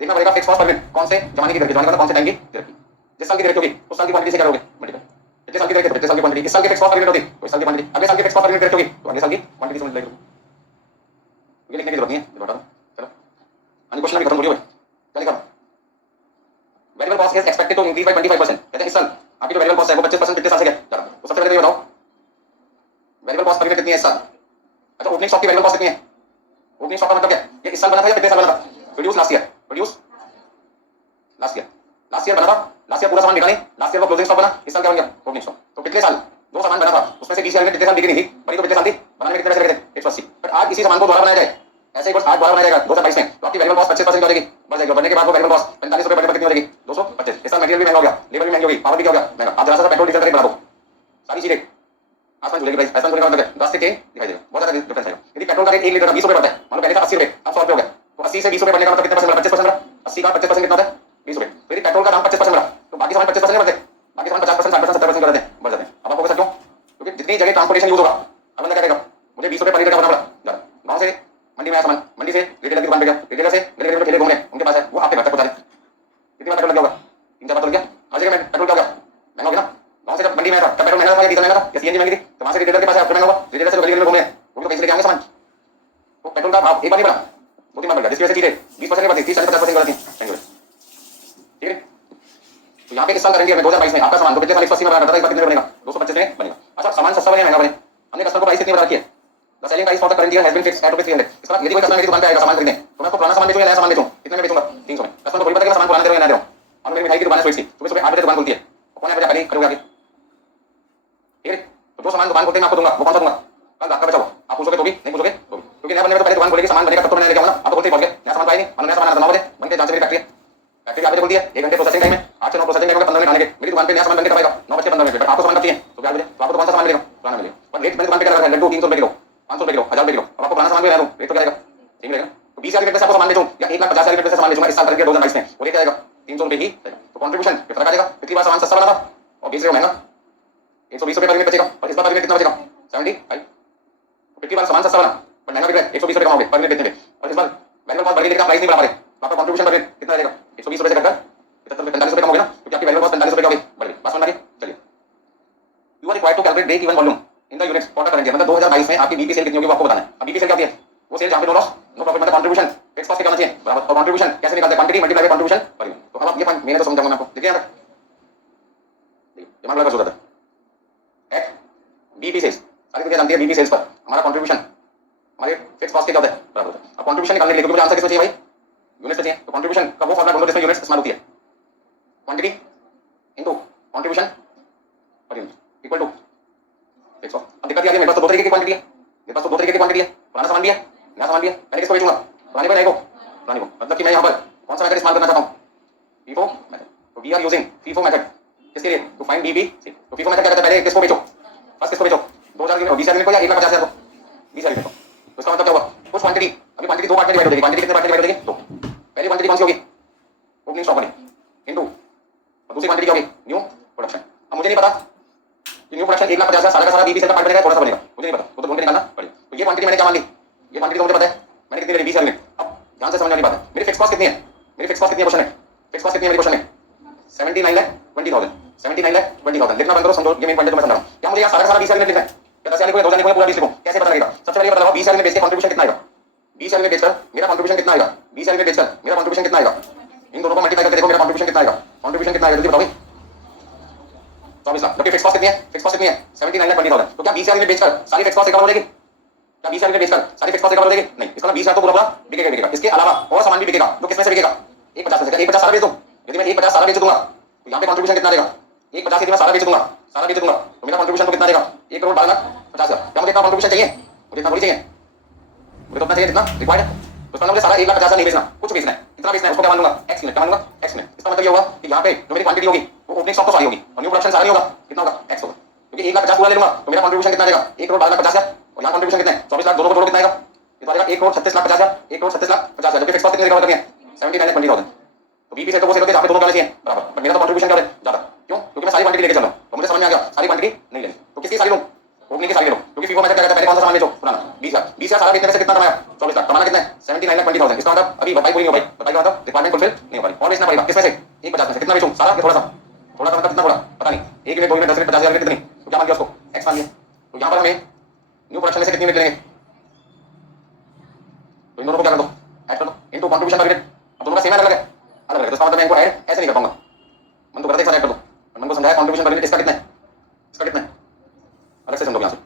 देखना पड़ेगा फिक्स कॉस्ट पर यूनिट कौन से जमाने की जमाने का कौन से टाइम की डायरेक्ट, जिस साल की डायरेक्ट होगी उस साल की क्वांटिटी से क्या करोगे मल्टीप्लाई, पिछले साल की डायरेक्ट पिछले साल की क्वांटिटी, इस साल की फिक्स कॉस्ट पर यूनिट होती तो इस साल की क्वांटिटी, अगले साल की fix cost per unit direct होगी तो अगले साल की क्वांटिटी से मल्टीप्लाई करोगे। ये लिखने की जरूरत नहीं है, बता चलो हाँ क्वेश्चन अभी खत्म हो गया क्या लिखा, variable cost is expected to increase by 25%। कहते हैं इस साल आपकी जो वेरिएबल कॉस्ट है वो 25% पिछले साल से क्या, तो सबसे पहले ये बताओ वेरिएबल कॉस्ट पर यूनिट कितनी है इस साल? अच्छा ओपनिंग स्टॉक की वेरिएबल कॉस्ट कितनी है? ओपनिंग स्टॉक का मतलब क्या है? ये इस साल बना था या पिछले साल बना था? Produce last year, produce last year, last year बना था, लास्ट ईयर पूरा सामान बिका नहीं, लास्ट ईयर वो क्लोजिंग स्टॉक बना, इस साल क्या बन गया? Opening stock. तो पिछले साल जो सामान बना था उसमें से 20,000 यूनिट पिछले साल बिकी नहीं थी, बनी तो पिछले साल थी, बनाने में कितने पैसे लगे थे? 180। बट आज इसी सामान को दोबारा बनाया जाए, ऐसे ही कुछ आज दोबारा बनाया जाएगा 2022 में, तो आपकी वेरिएबल कॉस्ट 25% हो जाएगी, बढ़ जाएगी। बनने के बाद वो वेरिएबल कॉस्ट 45 रुपए बनने पर कितनी हो जाएगी? 225। इस साल मटेरियल भी महंगा हो गया, लेबर भी महंगी हो गई, पावर भी क्या हो गया? महंगा। आप जरा सा पेट्रोल डीजल का रेट बढ़ा दो, सारी चीजें आसमान झूलेगी प्राइस, आसमान झूले का मतलब 10 से 6 दिखाई देगा, बहुत ज्यादा डिफरेंस आएगा। यदि पेट्रोल का रेट 1 लीटर का 20 रुपए बढ़ता है, मान लो पहले था 80 रुपए, अब 100 रुपए हो गया, तो 80 से 20 रुपए बढ़ने का मतलब कितना परसेंट बढ़ा? 25% बढ़ा। 80 का 25% कितना होता है? 20 रुपए। तो यदि पेट्रोल का दाम 25% बढ़ा, तो बाकी सामान 25% बढ़ते, बाकी सामान 50%, 60%, 70% कर देते हैं, बढ़ जाते हैं। अब आपको पता क्यों? क्योंकि जितनी जगह ट्रांसपोर्टेशन यूज होगा, अब बंदा क्या करेगा? मुझे 20 रुपए पर लीटर का भरना पड़ा, गांव से मंडी में आया सामान, मंडी से रिटेलर की दुकान पे गया, रिटेलर से मेरे ठेले घूम रहे उनके पास है, वो आपके घर तक पहुंचा दे, कितनी बार पेट्रोल लग गया होगा? 3-4 बार तो लग गया। हर जगह में पेट्रोल क्या हो गया? महंगा हो गया ना। गांव से जब मंडी में था तब पेट्रोल महंगा था या डीजल महंगा था या सीएनजी महंगी थी, तो वहां से रिटेलर के पास है महंगा होगा, रिटेलर से तो गली गली में घूम रहे हैं, वो भी तो पैसे लेके आएंगे सामान। तो पेट्रोल का भाव एक बार नहीं बढ़ा, 2-3 बार बढ़ गया, जिसकी वजह से चीजें 20% नहीं बढ़ती, 30-40-50% बढ़ती हैं। ठीक है, तो यहाँ पे इस साल गारंटी है 2022 में आपका सामान तो पिछले साल 180 में बना था, इस बार कितने में बनेगा? 225 में बनेगा। अच्छा सामान सस्ता बने महंगा बने, हमने कस्टमर को प्राइस कितनी बता रखी है? The selling price for the current year has been fixed at ₹300। इसका यदि कोई कस्टमर मेरी दुकान पे आएगा सामान खरीदने, तो मैं उसको पुराना सामान बेचूं या नया सामान बेचूं? कितने में बेचूंगा? 300 में। कस्टमर को थोड़ी पता है कि मैं सामान पुराना दे रहा हूं या नया दे रहा हूं। और मेरी मिठाई की दुकान है स्वीट्स की, सुबह 8 बजे दुकान खुलती है, कौन है बजा खरीद करोगे आगे? ठीक है, तो जो सामान दुकान खोलते मैं आपको दूंगा, वो कौन सा दूंगा? कल आपका बचा हुआ, आप पूछोगे तो भी, नहीं पूछोगे तो भी, क्योंकि नया बनने में तो पहले दुकान खोलेगी, सामान बनेगा तब तो मैं लेके आऊंगा ना। आप तो बोलते ही पहुंच गए, नया सामान पाए नहीं, और नया सामान आता 9 बजे बनके जहां से मेरी फैक्ट्री है, फैक्ट्री आप बजे खुलती है, 1 घंटे प्रोसेसिंग टाइम है, 8 से 9 प्रोसेसिंग टाइम होगा, 15 मिनट आने के। मेरी दुकान पे नया सामान बनके कब आएगा? 9 बज के 15 मिनट पे। बट आपको सामान कब चाहिए? तो 4 बजे, तो आपको तो कौन सा सामान मिलेगा? पुराना मिलेगा। पर रेट मैंने दुकान पे क्या रखा है? लड्डू 300 रुपए किलो, 500 रुपए किलो, 1000 रुपए किलो। अब आपको पुराना सामान भी ले दूं, रेट तो क्या रहेगा? सेम रहेगा। तो 20,000 रुपए से आपको सामान बेचूं या 1,50,000 रुपए से सामान बेचूंगा इस साल करके 2022 में, वो रेट क्या आएगा? 300 रुपए ही रहेगा। तो कंट्रीब्यूशन फर्क आ जाएगा। पिछली बार सामान सस्ता बना था और बेच रहे हो महंगा, 120 रुपए पर यूनिट बचेगा, और इस बार पर यूनिट कितना बचेगा? 75। पिछली बार सामान सस्ता बना पर महंगा बिक रहा है, 120 रुपए कमाओगे पर यूनिट बेचने में, और इस बार वेरिएबल कॉस्ट बढ़ गई लेकिन आप प्राइस नहीं बढ़ा पा रहे, तो आपका कंट्रीब्यूशन पर यूनिट कितना रहेगा? 120 रुपए से घटकर 75 रुपए, 45 रुपए कम हो गया ना, क्योंकि आपकी वेरिएबल कॉस्ट 45 रुपए की हो गई, बढ़ गई। बात समझ आ रही है? चलिए, you are required to calculate break even volume in the units for the current year, मतलब 2022 में आपकी बीपी सेल कितनी होगी वो आपको बताना है। अब बीपी सेल क्या होती है? वो सेल जहां पे नो लॉस नो प्रॉफिट, मतलब कंट्रीब्यूशन फिक्स कॉस्ट के करना चाहिए बराबर, और कंट्रीब्यूशन कैसे निकालते हैं? Quantity multiply by contribution per unit. तो अब आप ये पॉइंट मैंने तो समझाऊंगा मैं आपको, देखिए यार दिमाग लगा सोचा था एट बीपी सेल्स, सारी दुनिया जानती है बीपी सेल्स पर हमारा कंट्रीब्यूशन हमारे फिक्स कॉस्ट के क्या होता है बराबर होता है। अब कंट्रीब्यूशन निकालने के लिए मुझे आंसर किसमें चाहिए भाई? यूनिट्स में चाहिए। तो कंट्रीब्यूशन का वो फॉर्मूला ढूंढो जिसमें यूनिट्स इस्तेमाल होती है, quantity into contribution per unit equal to fix cost. अब दिक्कत ये आ रही है, मेरे पास तो दो तरीके की क्वांटिटी है, मेरे पास तो दो तरीके की क्वांटिटी है, पुराना सामान भी है नया सामान भी है, मैंने किसको बेचूंगा? पुराने को नए को? पुराने को। मतलब कि मैं यहाँ पर कौन सा मेथड इस्तेमाल करना चाहता हूँ? FIFO method. तो we are using FIFO method किसके लिए? To find BB. तो फीफो मेथड क्या कहता है? पहले किसको बेचो? फर्स्ट किसको बेचो? 2,000 यूनिट, 20,000 यूनिट को या 1,50,000 को? 20,000 यूनिट को। तो इसका मतलब क्या हुआ? कुछ क्वांटिटी, अभी क्वांटिटी दो पार्ट में डिवाइड हो जाएगी। क्वांटिटी कितने पार्ट में डिवाइड हो जाएगी? दो। पहली क्वांटिटी कौन सी होगी? ओपनिंग स्टॉक वाली इनटू, और दूसरी क्वांटिटी क्या होगी? New production. अब मुझे नहीं पता कि न्यू प्रोडक्शन 1,50,000 सारा का सारा बीबी सेल का पार्ट बनेगा, थोड़ा सा बनेगा, मुझे नहीं पता, वो तो ढूंढ के निकालना पड़ेगा। तो ये क्वांटिटी मैंने क्या मान ली? ये क्वांटिटी तो मुझे पता है मैंने कितनी ले ली? 20,000 यूनिट। अब ध्यान से समझने वाली बात है, मेरी फिक्स कॉस्ट कितनी है? मेरी फिक्स कॉस्ट कितनी है क्वेश्चन में? फिक्स कॉस्ट कितनी है मेरी क्वेश्चन में? 79,20,000, 79,20,000 लिखना बंद करो, समझो ये मेन पॉइंट है जो मैं समझा रहा हूं। क्या मुझे यहाँ सारा का सारा 20,000 यूनिट लिखना है? क्या 10,000 लिखूं या 2,000 लिखूं या पूरा 20 लिखूं? कैसे पता लगेगा? सबसे पहले ये पता लगाओ 20,000 यूनिट बेच के कंट्रीब्यूशन कितना आएगा? 20,000 यूनिट बेचकर मेरा कंट्रीब्यूशन कितना आएगा? 20,000 यूनिट बेचकर मेरा कंट्रीब्यूशन कितना आएगा? इन दोनों को मल्टीप्लाई करके देखो मेरा कंट्रीब्यूशन कितना आएगा? कंट्रीब्यूशन कितना आएगा जल्दी बताओ भाई? 24 लाख। जबकि फिक्स कॉस्ट कितनी है? फिक्स कॉस्ट कितनी है? 79,20,000। तो क्या 20,000 यूनिट बेचकर सारी फिक्स कॉस्ट कवर हो जाएगी? क्या 20,000 यूनिट बेचकर सारी फिक्स कॉस्ट कवर हो जाएगी? नहीं। इसका 20,000 तो पूरा बिकेगा बिकेगा, इसके अलावा और सामान भी बिकेगा। तो किसमें से बिकेगा? 1,50 में से। 1,50 सारा बेच दूं? यदि मैं 1,50 सारा बेच दूंगा तो यहाँ पे कंट्रीब्यूशन कितना देगा? 1,50 यदि मैं सारा बेच दूंगा तो मेरा कंट्रीब्यूशन तो कितना देगा? 1,12,50,000। क्या मुझे इतना कंट्रीब्यूशन चाहिए? मुझे इतना थोड़ी चाहिए, मुझे तो अपना चाहिए जितना रिक्वायर्ड है। तो इसका मुझे सारा 1,50,000 नहीं बेचना, कुछ बेचना है, इतना बेचना है, उसको क्या मान लूंगा? X unit. क्या मान लूंगा? X unit. इसका मतलब ये होगा कि यहाँ पे जो मेरी क्वांटिटी होगी वो ओपनिंग स्टॉक तो सारी होगी और न्यू प्रोडक्शन सारा नहीं होगा, कितना होगा? एक्स होगा। क्योंकि 1,50,000 पूरा ले लूंगा तो मेरा कंट्रीब्यूशन कितना देगा? 1,12,50,000। और यहाँ कंट्रीब्यूशन कितना है? 24 लाख। दोनों को जोड़ो कितना आएगा? ये तो आएगा 1,36,50,000, 1,36,50,000। जबकि फिक्स कॉस्ट कितनी रिकवर करनी है? 79,20,000। तो बीपी से तो वो सेल होते हैं जहाँ पे दोनों करने चाहिए बराबर, बट मेरा तो कंट्रीब्यूशन क्या है ज्यादा। क्यों? क्योंकि मैं सारी क्वांटिटी लेके चल रहा हूँ, तो मुझे समझ में आ गया सारी क्वांटिटी नहीं लेनी। तो किसकी सारी लूं? ओपनिंग की सारी ले लो। क्योंकि फीफो मेथड क्या कहता है? पहले कौन सा सामान बेचो? पुराना। 20,000। 20,000 सारा बेचने में से कितना कमाया? 24 लाख। कमाना कितना है? 79,20,000। इसका मतलब अभी बताई पूरी नहीं हो पाई, बताई क्या मतलब? रिक्वायरमेंट फुलफिल नहीं हो पाई, और बेचना पड़ेगा। किसमें से? 1,50 में से। कितना बेचूं? सारा या थोड़ा सा? थोड़ा सा मतलब कितना? थोड़ा पता नहीं, 1 यूनिट 2 यूनिट 10 यूनिट 50,000 यूनिट कितनी? तो क्या मान लिया उसको? एक्स मान लिया। तो यहाँ पर हमें न्यू प्रोडक्शन में से कितनी यूनिट लेंगे? तो इन दोनों को क्या कर दो? ऐड कर दो इनटू कंट्रीब्यूशन पर यूनिट। अब दोनों का सेम है अलग है? अलग है। तो इसका मतलब मैं इनको ऐड ऐसे नहीं कर पाऊंगा, मन तो करता है एक साथ ऐड कर दो, मन को समझाया कंट्रीब्यूशन पर यूनिट इसका कितना है, इसका कितना है, अलग से समझो यहाँ से।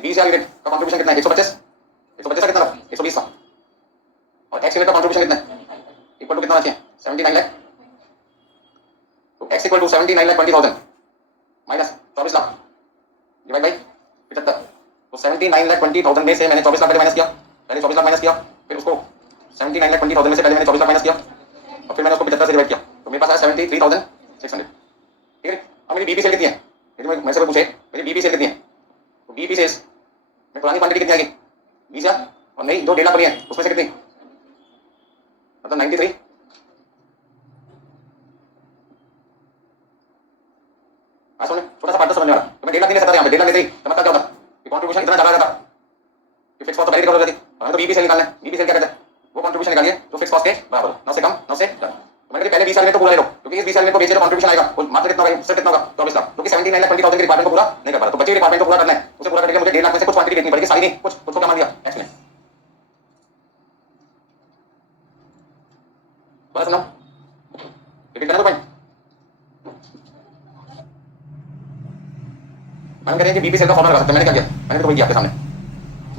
अभी 20,000 यूनिट का कंट्रीब्यूशन कितना है? 125 125 का कितना था? 120 था। और एक्स यूनिट का कंट्रीब्यूशन कितना है? इक्वल टू कितना होना चाहिए? 79 लाख। तो एक्स इक्वल टू 79,20,000 माइनस 24 लाख डिवाइड बाई 75। तो 79,20,000 में से मैंने 24 लाख पहले माइनस किया, पहले 24 लाख माइनस किया, फिर उसको 79,20,000 में से पहले मैंने 24 लाख माइनस किया और फिर मैंने उसको 75 से डिवाइड किया, तो मेरे पास आया 73,600। ठीक है। अब मेरी बीपी सेल कितनी है? यदि मेरे से कोई पूछे मेरी बीपी सेल कितनी है, तो बीपी सेल्स में पुरानी क्वांटिटी कितनी आएगी? 20,000 और नई जो 1.5 लाख बनी है उसमें से कितनी, मतलब 93। आज सुनिए छोटा सा पार्ट समझने वाला, तो मैं 1.5 लाख नहीं ले सकता था यहाँ पे, 1.5 लाख लेते ही तो मतलब क्या होता कि कंट्रीब्यूशन इतना ज्यादा था कि फिक्स कॉस्ट तो पहले कवर हो जाती। हमें तो बीपी सेल निकालना है, बीपी सेल क्या कहते हैं? वो कंट्रीब्यूशन निकालिए जो फिक्स कॉस्ट के बराबर हो, ना से कम ना से ज्यादा। तो मैंने पहले 20 साल में तो पूरा ले लो, क्योंकि इस 20 साल में को बेचे तो कंट्रीब्यूशन आएगा, कुल मात्र कितना होगा? उससे कितना होगा? 24 लाख, क्योंकि 79,20,000 के रिक्वायरमेंट को पूरा नहीं कर पा रहा, तो बचे रिक्वायरमेंट को पूरा करना है। उसे पूरा करने के लिए मुझे 1.5 लाख में से कुछ क्वांटिटी देखनी पड़ेगी, सारी नहीं, कुछ कुछ को क्या मान दिया एक्स में। बस सुनो, रिपीट करना तो पॉइंट। मैंने कह रहे हैं कि बीपी सेल का फॉर्मूला लगा सकते हैं, मैंने क्या किया? मैंने तो वही किया आपके सामने।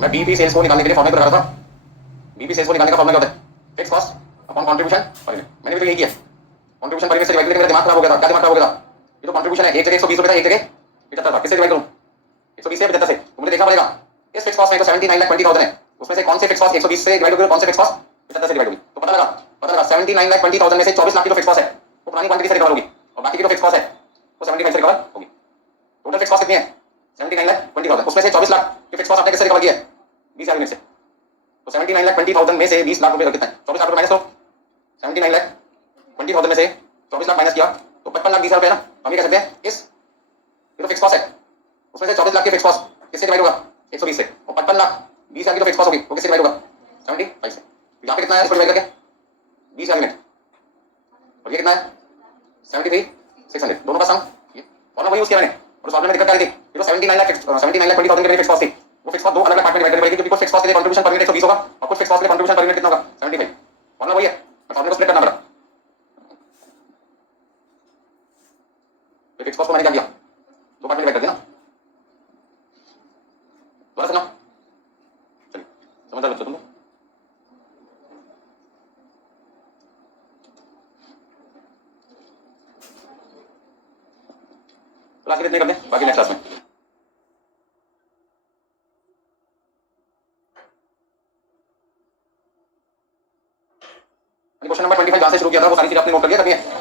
मैं बीपी सेल्स को निकालने के लिए फॉर्मूला लगा रहा था। बीपी सेल्स को निकालने का फॉर्मूला क्या होता है? Fix cost upon contribution per unit. मैंने भी तो यही किया, कंट्रीब्यूशन पर यूनिट से डिवाइड करके मेरा दिमाग खराब हो गया था। क्या दिमाग खराब हो गया था? ये तो कंट्रीब्यूशन है, एक जगह 120 रुपए था, एक जगह 75 था, किससे डिवाइड करूं? 120 से 75 से, तो मुझे देखना पड़ेगा इस फिक्स कॉस्ट में तो 79,20,000 है, उसमें से कौन से फिक्स कॉस्ट 120 से डिवाइड होगी, कौन से फिक्स कॉस्ट 75 से डिवाइड होगी। तो पता लगा 79,20,000 में से 24 लाख की जो फिक्स कॉस्ट है वो पुरानी क्वांटिटी से रिकवर होगी और बाकी की जो फिक्स कॉस्ट है वो 75 से रिकवर होगी। टोटल फिक्स कॉस्ट कितनी है? 79,20,000, उसमें से 24 लाख की फिक्स कॉस्ट आपने किससे रिकवर किया है? 20,000 यूनिट से। तो 79,20,000 में से 20 लाख रुपए कितना है? 24 लाख रुपए माइनस लो, 79,20,000 में से 24 लाख माइनस किया तो 55 लाख 20 रुपए ना। हम ये कह सकते हैं इस ये तो फिक्स कॉस्ट है, उसमें से 24 लाख की फिक्स कॉस्ट किससे डिवाइड होगा? 120 से, और 55 लाख 20,000 की जो फिक्स कॉस्ट होगी वो किससे डिवाइड होगा? 75 से। यहाँ पे कितना है इसको डिवाइड करके? 20,000 यूनिट, और ये कितना है? 73,600, दोनों का सम। ये फॉर्मूला वही यूज किया मैंने, और उस फॉर्मूले में दिक्कत क्या आ रही थी? ये जो 79,20,000 की फिक्स कॉस्ट थी वो फिक्स कॉस्ट दो अलग अलग पार्ट में डिवाइड करनी पड़ेगी, क्योंकि कुछ फिक्स कॉस्ट के लिए कंट्रीब्यूशन पर यूनिट 120 होगा और कुछ फिक्स कॉस्ट के लिए कंट्रीब्यूशन पर यूनिट कितना होगा? 75। फॉर्मूला वही है, फॉर्मूले को स्प्लिट करना पड़ा। फिक्स कॉस्ट को मैंने क्या किया? दो पार्ट में डिवाइड कर दिया ना। दोबारा सुनो, चलिए समझ लो तुम। क्लास के लिए इतने कर दें, बाकी नेक्स्ट क्लास में। क्वेश्चन नंबर 25 जहां से शुरू किया था वो सारी चीजें आपने नोट कर लिया, करनी है।